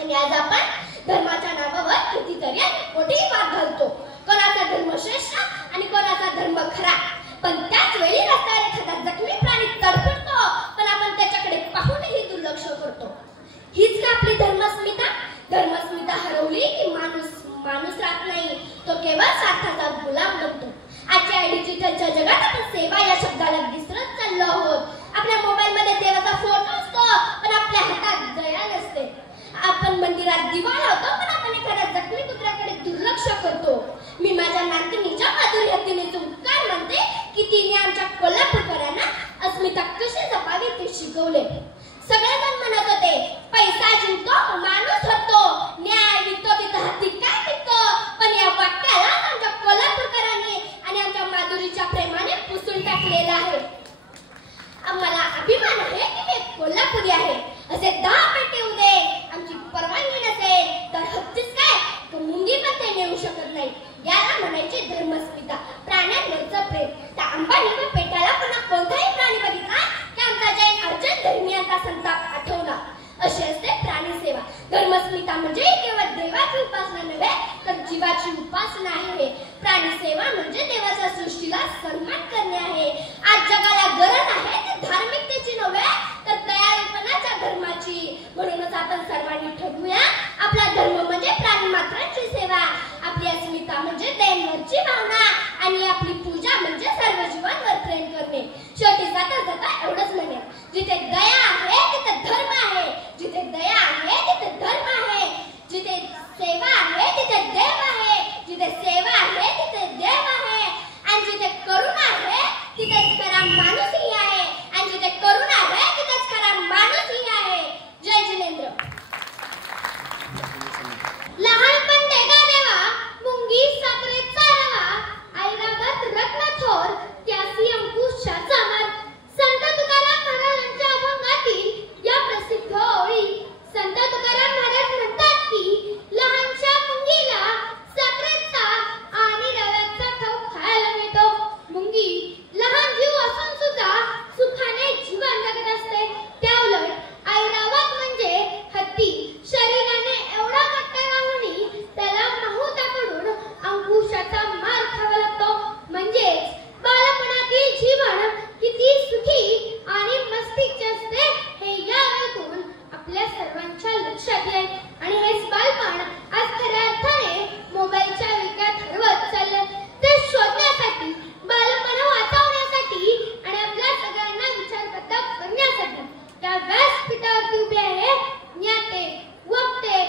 आणि आज आपण धर्माच्या नावावर कितीतरी मोठी वाद घालतो. कोणाचा धर्म श्रेष्ठ आणि कोणाचा धर्म खरा. पण त्याच वेळी रस्त्यावर एखादा जखमी प्राणी तडफडतो, पण आपण त्याच्याकडे पाहूनही दुर्लक्ष करतो. हीच का आपली धर्मस्मिता? धर्मस्मिता हरवली की माणूस राहत नाही, तो केवळ स्वार्थाचा गुलाम बनतो. आजच्या डिजिटलच्या जगात आपण सेवा या शब्दाला विसरत चाललो आहोत. आपल्या मोबाईल मध्ये देवाचा फोटो असतो, पण आपल्या हातात दया नसते. आपण मंदिरात दिवा लावतो, पण आपण एखाद्या जखमी कुत्र्याकडे दुर्लक्ष करतो. मी माझ्या नातनीच्या माधुर्यातीनेचे उपकार म्हणते की तिने आमच्या कोल्हापूरकरांना अस्मिता कशी जपावी ते शिकवले. सगळेजण म्हणत होते पैसा जिंकतो, माणूस हरतो, न्याय विकतो, तिथं हत्ती काय विकतो. पण या वाक्याला आमच्या कोल्हापूरकरांनी आणि आमच्या माधुरीच्या प्रेमाने पुसून टाकलेलं आहे. मला अभिमान आहे की मी कोल्हापुरी आहे. अंबानी व पेटाला पुन्हा कोणताही प्राणी बघितला की आमचा जैन अर्जुन धर्मीयांचा संताप आठवला. अशी असते प्राणी सेवा. धर्मस्मिता म्हणजे केवळ देवाची उपासना नव्हे तर जीवाची उपासना आहे. प्राणी सेवा म्हणजे देवाच्या सृष्टीला सन्मान करणे आहे. आज जगाला गरज आहे ती धार्मिकतेची नव्हे तर दयाळूपणाच्या धर्माची. म्हणूनच आपण सर्वांनी ठरवूया आपला धर्म म्हणजे प्राणी मात्रांची सेवा, आपली अस्मिता म्हणजे दयेवरची भावना आणि आपली पूजा म्हणजे सर्व जीवांवर प्रेम करणे. शेवटी जाता जाता एवढंच म्हणेन, जिथे दया आहे तिथे धर्म आहे, जिथे दया आहे तिथे धर्म आहे, जिथे सेवा आहे तिथे देव आहे, जिथे सेवा आहे तिथे देव आहे आणि जिथे करुणा आहे तिथेच खरा माणूसही आहे आणि जिथे करुणा आहे तिथेच खरा माणूसही आहे. जय जिनेंद्र. लहानपण देगा देवा, मुंगी साखरेचा रवा, ऐरावत रत्न थोर, त्यासी अंकुशाचा मार. संत तुकाराम महाराजांच्या अभंगातील या प्रसिद्ध ओळी. संत तुकाराम महाराज म्हणतात की लहानशा मुंगीला साखरेचा आणि रव्याचा ठाव खायला मिळतो. मुंगी लहान जीव असून सुद्धा सुखाने जीवन जगत असते. त्याउलट ऐरावत म्हणजे हत्ती शरीराने एवढा मोठा राहूनही त्याला माहुताकडून अंकुशाचा मार खावा लागतो. म्हणजेच बालपणातील जीवन किती सुखी आणि मस्तीचे असते हे या ऐकून आपल्या सर्वांच्या लक्षात येईल. आणि हेच बालपण आज खऱ्या अर्थाने मोबाईलच्या विकात हरवत चालले. ते शोधण्यासाठी, बालपण वाचवण्यासाठी आणि आपल्या सगळ्यांना विचारबद्ध करण्यासाठी त्या व्यासपीठावरती उभे आहे ज्ञाते, वक्ते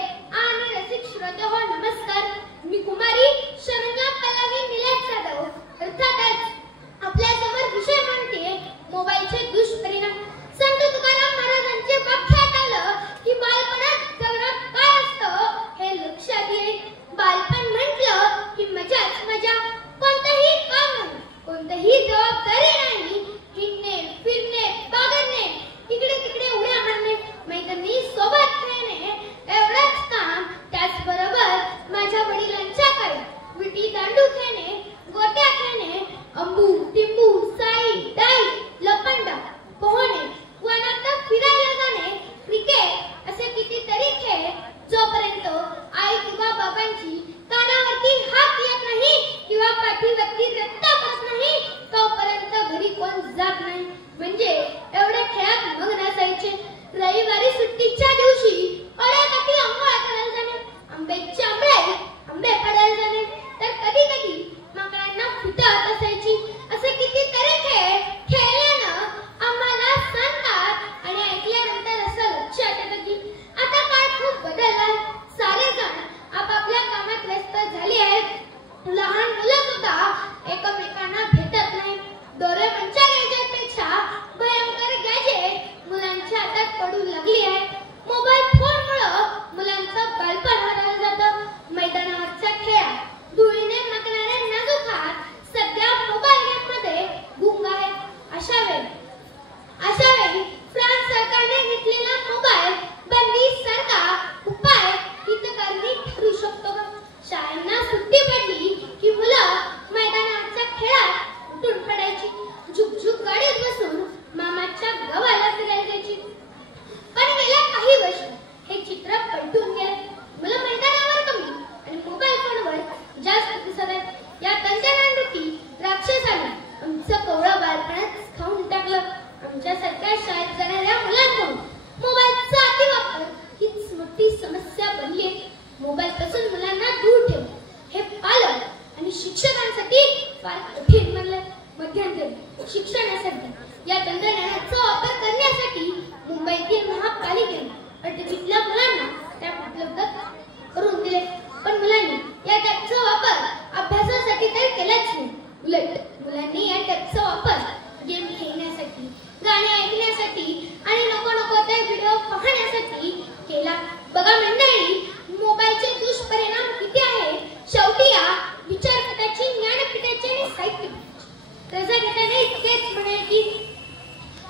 आणि रसिक श्रोते हो, नमस्कार. मी कुमारी शरण्या पल्लवी निलेश जाधव. अर्थातच आपल्या समोर विषय म्हणते मोबाईलचे दुष्परिणाम. संत तुकाराम महाराजांचे वाक्यात आलं की बालपणात जगणं काय असतं हे लक्षात येईल. बालपण म्हटलं की मजाच मजा. कोणतंही काम नाही, कोणतीही जबाबदारी नाही. हिंडणे, फिरणे, बागडणे, इकडे तिकडे उड्या मारणे, मैत्रिणी सोबत खेळणे एवढंच काम. त्याचबरोबर माझ्या वडिलांच्या काळी विटी दांडू खेळणे, गोट्या खेळणे, अंबू, टिंबू, साई, डाई, लपंडा, पोहणे, वनात फिरायला जाणे, क्रिकेट असे कितीतरी खेळ. जोपर्यंत आई किंवा बाबांची कानावरती हात येत नाही किंवा पाठीवरती रक्त पडत नाही तोपर्यंत घरी कोण जात नाही. म्हणजे एवढ्या खेळात मग्न असायचे. रविवारी सुट्टीच्या दिवशी अड्याकाठी आंघोळ करायला जाणे, आंब्याची आंबळे, आंबे पडायला जाणे, तर कधी कधी माकडांना फुटत असायची. असे कितीतरी खेळ खेळल्यानं आम्हाला सांगतात आणि ऐकल्यानंतर असं लक्षात येतं की आता काळ खूप बदललाय. सारे जण आपापल्या कामात व्यस्त झाले आहेत. लहान मुलं सुद्धा एकमेकांना भेटत नाही. डोरेमॉनच्या गॅजेटपेक्षा भयंकर गॅजेट मुलांच्या हातात पडू लागली आहे. मोबाईल फोनमुळं मुलांचं बालपण हरवलं जातं. मैदानावरच्या खेळात धुळीने मागणारे नाजूक हात सध्या मोबाईल गेममध्ये गुंग आहेत. अशा वेळी फ्रान्स सरकारने घेतलेला मोबाईल बंदी सारखा उपाय हितकारी ठरू शकतो का? शाळांना सुट्टी पडली की मुलं मैदानावरच्या खेळात उठून पडायची. झुकझुक गाडीत बसून मामाच्या गावाला फिरायला जायची. पण गेल्या काही वर्षात हे चित्र पलटून गेले. मुलं मैदानावर कमी आणि मोबाईल फोनवर जास्त दिसत आहेत. या तंत्रज्ञानरूपी राक्षसाने आमचं कोवळं बालपणच खाऊन टाकलं. आमच्यासारख्या शाळेत जाणाऱ्या मुलांकडून मोबाईलचा अतिवापर हीच मोठी समस्या बनली आहे. मोबाईल पासून मुलांना दूर ठेवणे हे पालक आणि शिक्षकांसाठी फार कठीण बनलंय. मध्यंतरी शिक्षणासाठी या तंत्रज्ञानाचा वापर करण्यासाठी मुंबईतील महापालिकेने अडचणीतल्या मुलांना टॅब उपलब्ध करून दिले. पण मुलांनी या टॅबचा वापर अभ्यासासाठी तर केलाच नाही. उलट मुलांनी या टॅबचा वापर गेम खेळण्यासाठी, गाणे ऐकण्यासाठी आणि नको ते व्हिडिओ पाहण्यासाठी केला. बघा मंडळी, मोबाईलचे दुष्परिणाम किती आहेत. शेवटी या विचारपटाची, ज्ञानपीठाची आणि साहित्यपीठाची रजा घेताना इतकेच म्हणे की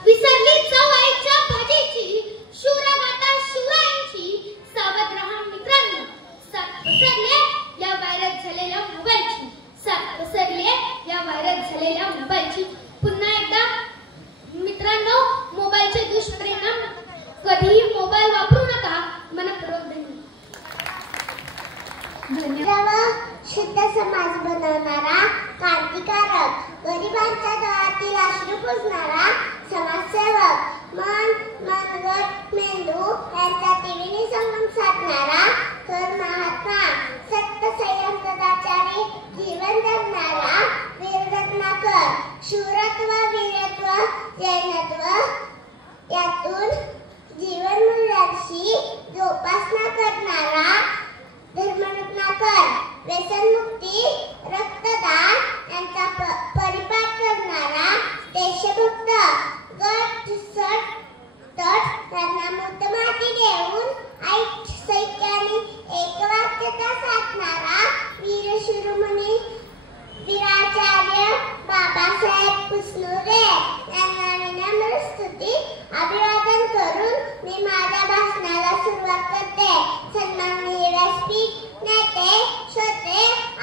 विसरली चव आईच्या भाजीची, शूरगाथा शिवरायांची, सावध राहा मित्रांनो, साथ पसरले या व्हायरल झालेल्या मोबाईलची, साथ पसरले या व्हायरल झालेल्या मोबाईलची. अभिवादन करून मी माझ्या भाषणाला सुरुवात करते. सन्माननीय व्यासपीठ, नेते, श्रोते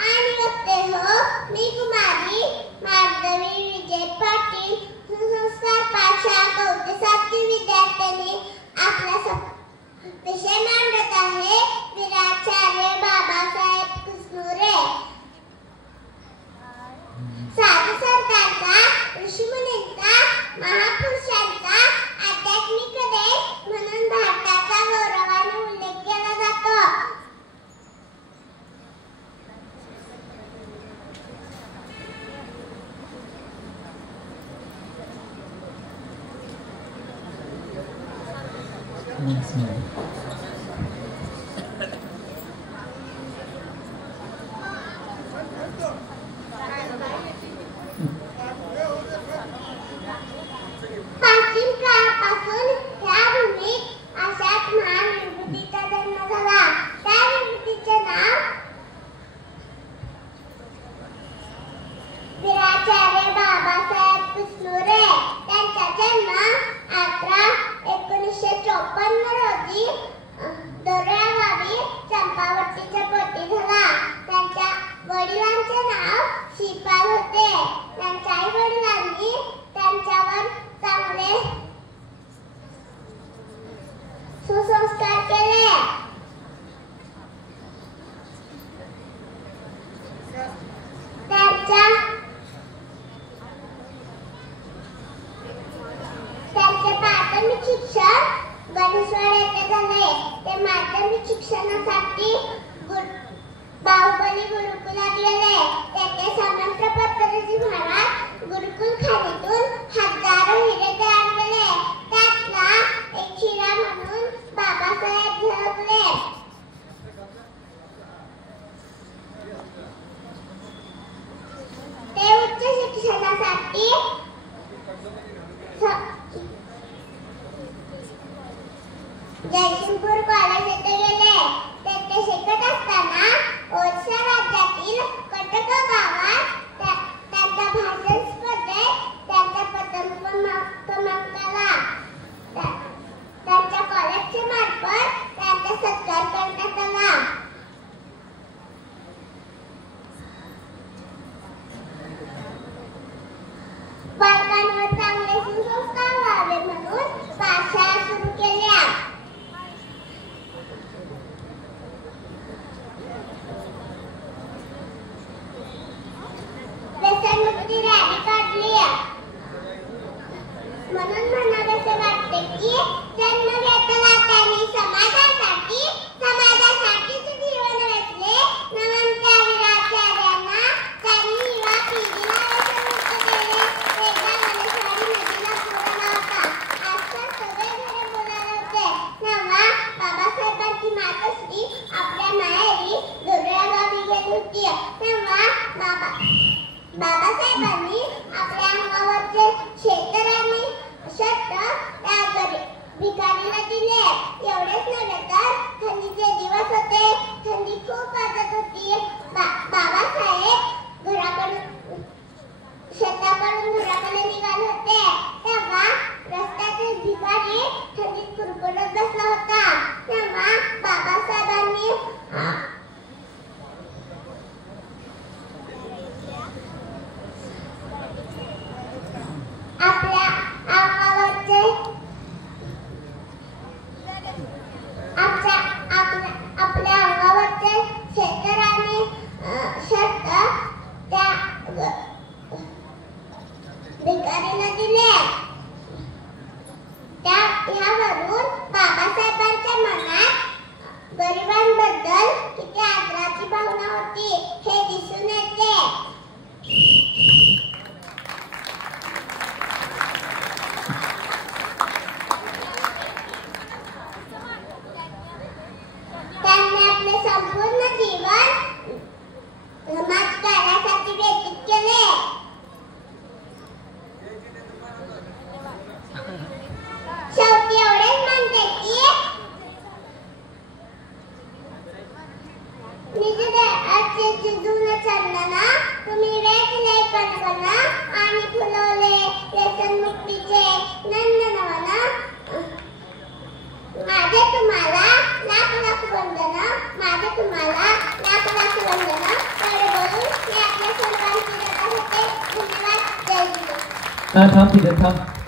आणि वक्ते हो, मी कुमारी माधवी विजय पाटील, सुसंस्कार पाठशाळा कवठे 7वी विद्यार्थिनी आपला विषय मांडत आहे. वीराचार्य बाबासाहेब कुसनुरे. साधू संतांचा, ऋषीमुनींचा, महापुरुषांचा आध्यात्मिक देश म्हणून भारताचा गौरवाने उल्लेख केला जातो. प्राचीन काळापासून ह्या भूमीत अशाच महान विभूतीचा जन्म झाला. त्या विभूतीचे नाव वीराचार्य बाबासाहेब कुसनुरे. त्यांचा जन्म 18/1954 रोजी दोऱ्या गावी चंपावतीच्या पोटी झाला. त्यांच्या वडिलांचे नाव श्रीपाल होते. त्यांच्या आई वडिलांनी त्यांच्यावर चांगले सुसंस्कार केले. त्यांचे प्राथमिक शिक्षण गणेशवाड येथे झाले. ते माध्यमिक शिक्षणासाठी बाहुबली गुरुकुलात गेले. तेथे समर्थ पत्तरजी महाराज गुरुकुल खाणीतून हजारो हिरे तयार केले. त्यातला एक हिरा म्हणून बाबासाहेब झळकले. ते उच्च शिक्षणासाठी जयसिंगपूर कॉलेज येथे गेले. तेथे शिकत असताना ओडिशा राज्यातील कटक गावात त्यांच्या भाषण स्पर्धेत त्यांचा प्रथम क्रमांक आला. त्यांच्या कॉलेजच्या मार्फत त्यांचा सत्कार करण्यात आला. बालकांवर चांगले सुसंस्कार व्हावे म्हणून पाठशाळा सुरू केल्या. व्यसनमुक्ती रॅली काढली. म्हणून म्हणावेसे वाटते की जन्म घेतला त्यांनी समाजासाठी, समाजासाठीच जीवन वेचले. नमन त्या वीराचार्यांना. त्यांनी युवा पिढीला व्यसनमुक्त केले. एकदा गणेशवाडी नदीला पूर आला होता. आसपास सगळे घरे बुडाले होते. तेव्हा बाबासाहेबांची मातोश्री आपल्या माहेरी दोऱ्या गावी गेली होती. तेव्हा बाबासाहेबांनी आपल्या अंगावरचे शेतर आणि शर्ट त्या भिकारीला दिले. एवढेच नव्हे तर थंडीचे दिवस होते. थंडी खूप वाजत होती. बाबासाहेब शेताकडून घराकडे निघाले होते. तेव्हा रस्त्यातील भिकारी थंडीत कुरकुरत बसला होता. तेव्हा बाबासाहेबांनी आपल्या अंगावरचे शेतर आणि शर्ट त्या भिकारीला दिले. यावरून बाबासाहेबांच्या मनात गरिबांबद्दल किती आदराची भावना होती हे दिसून येते. त्यांनी आपले संपूर्ण जीवन समाजकार्यासाठी व्यतीत केले. शेवटी एवढेच म्हणते की निज जुने चंदना तुम्ही वेचले कणकणा आणि फुलवले व्यसनमुक्तीचे नंदनवना. थांब तिथे थांब.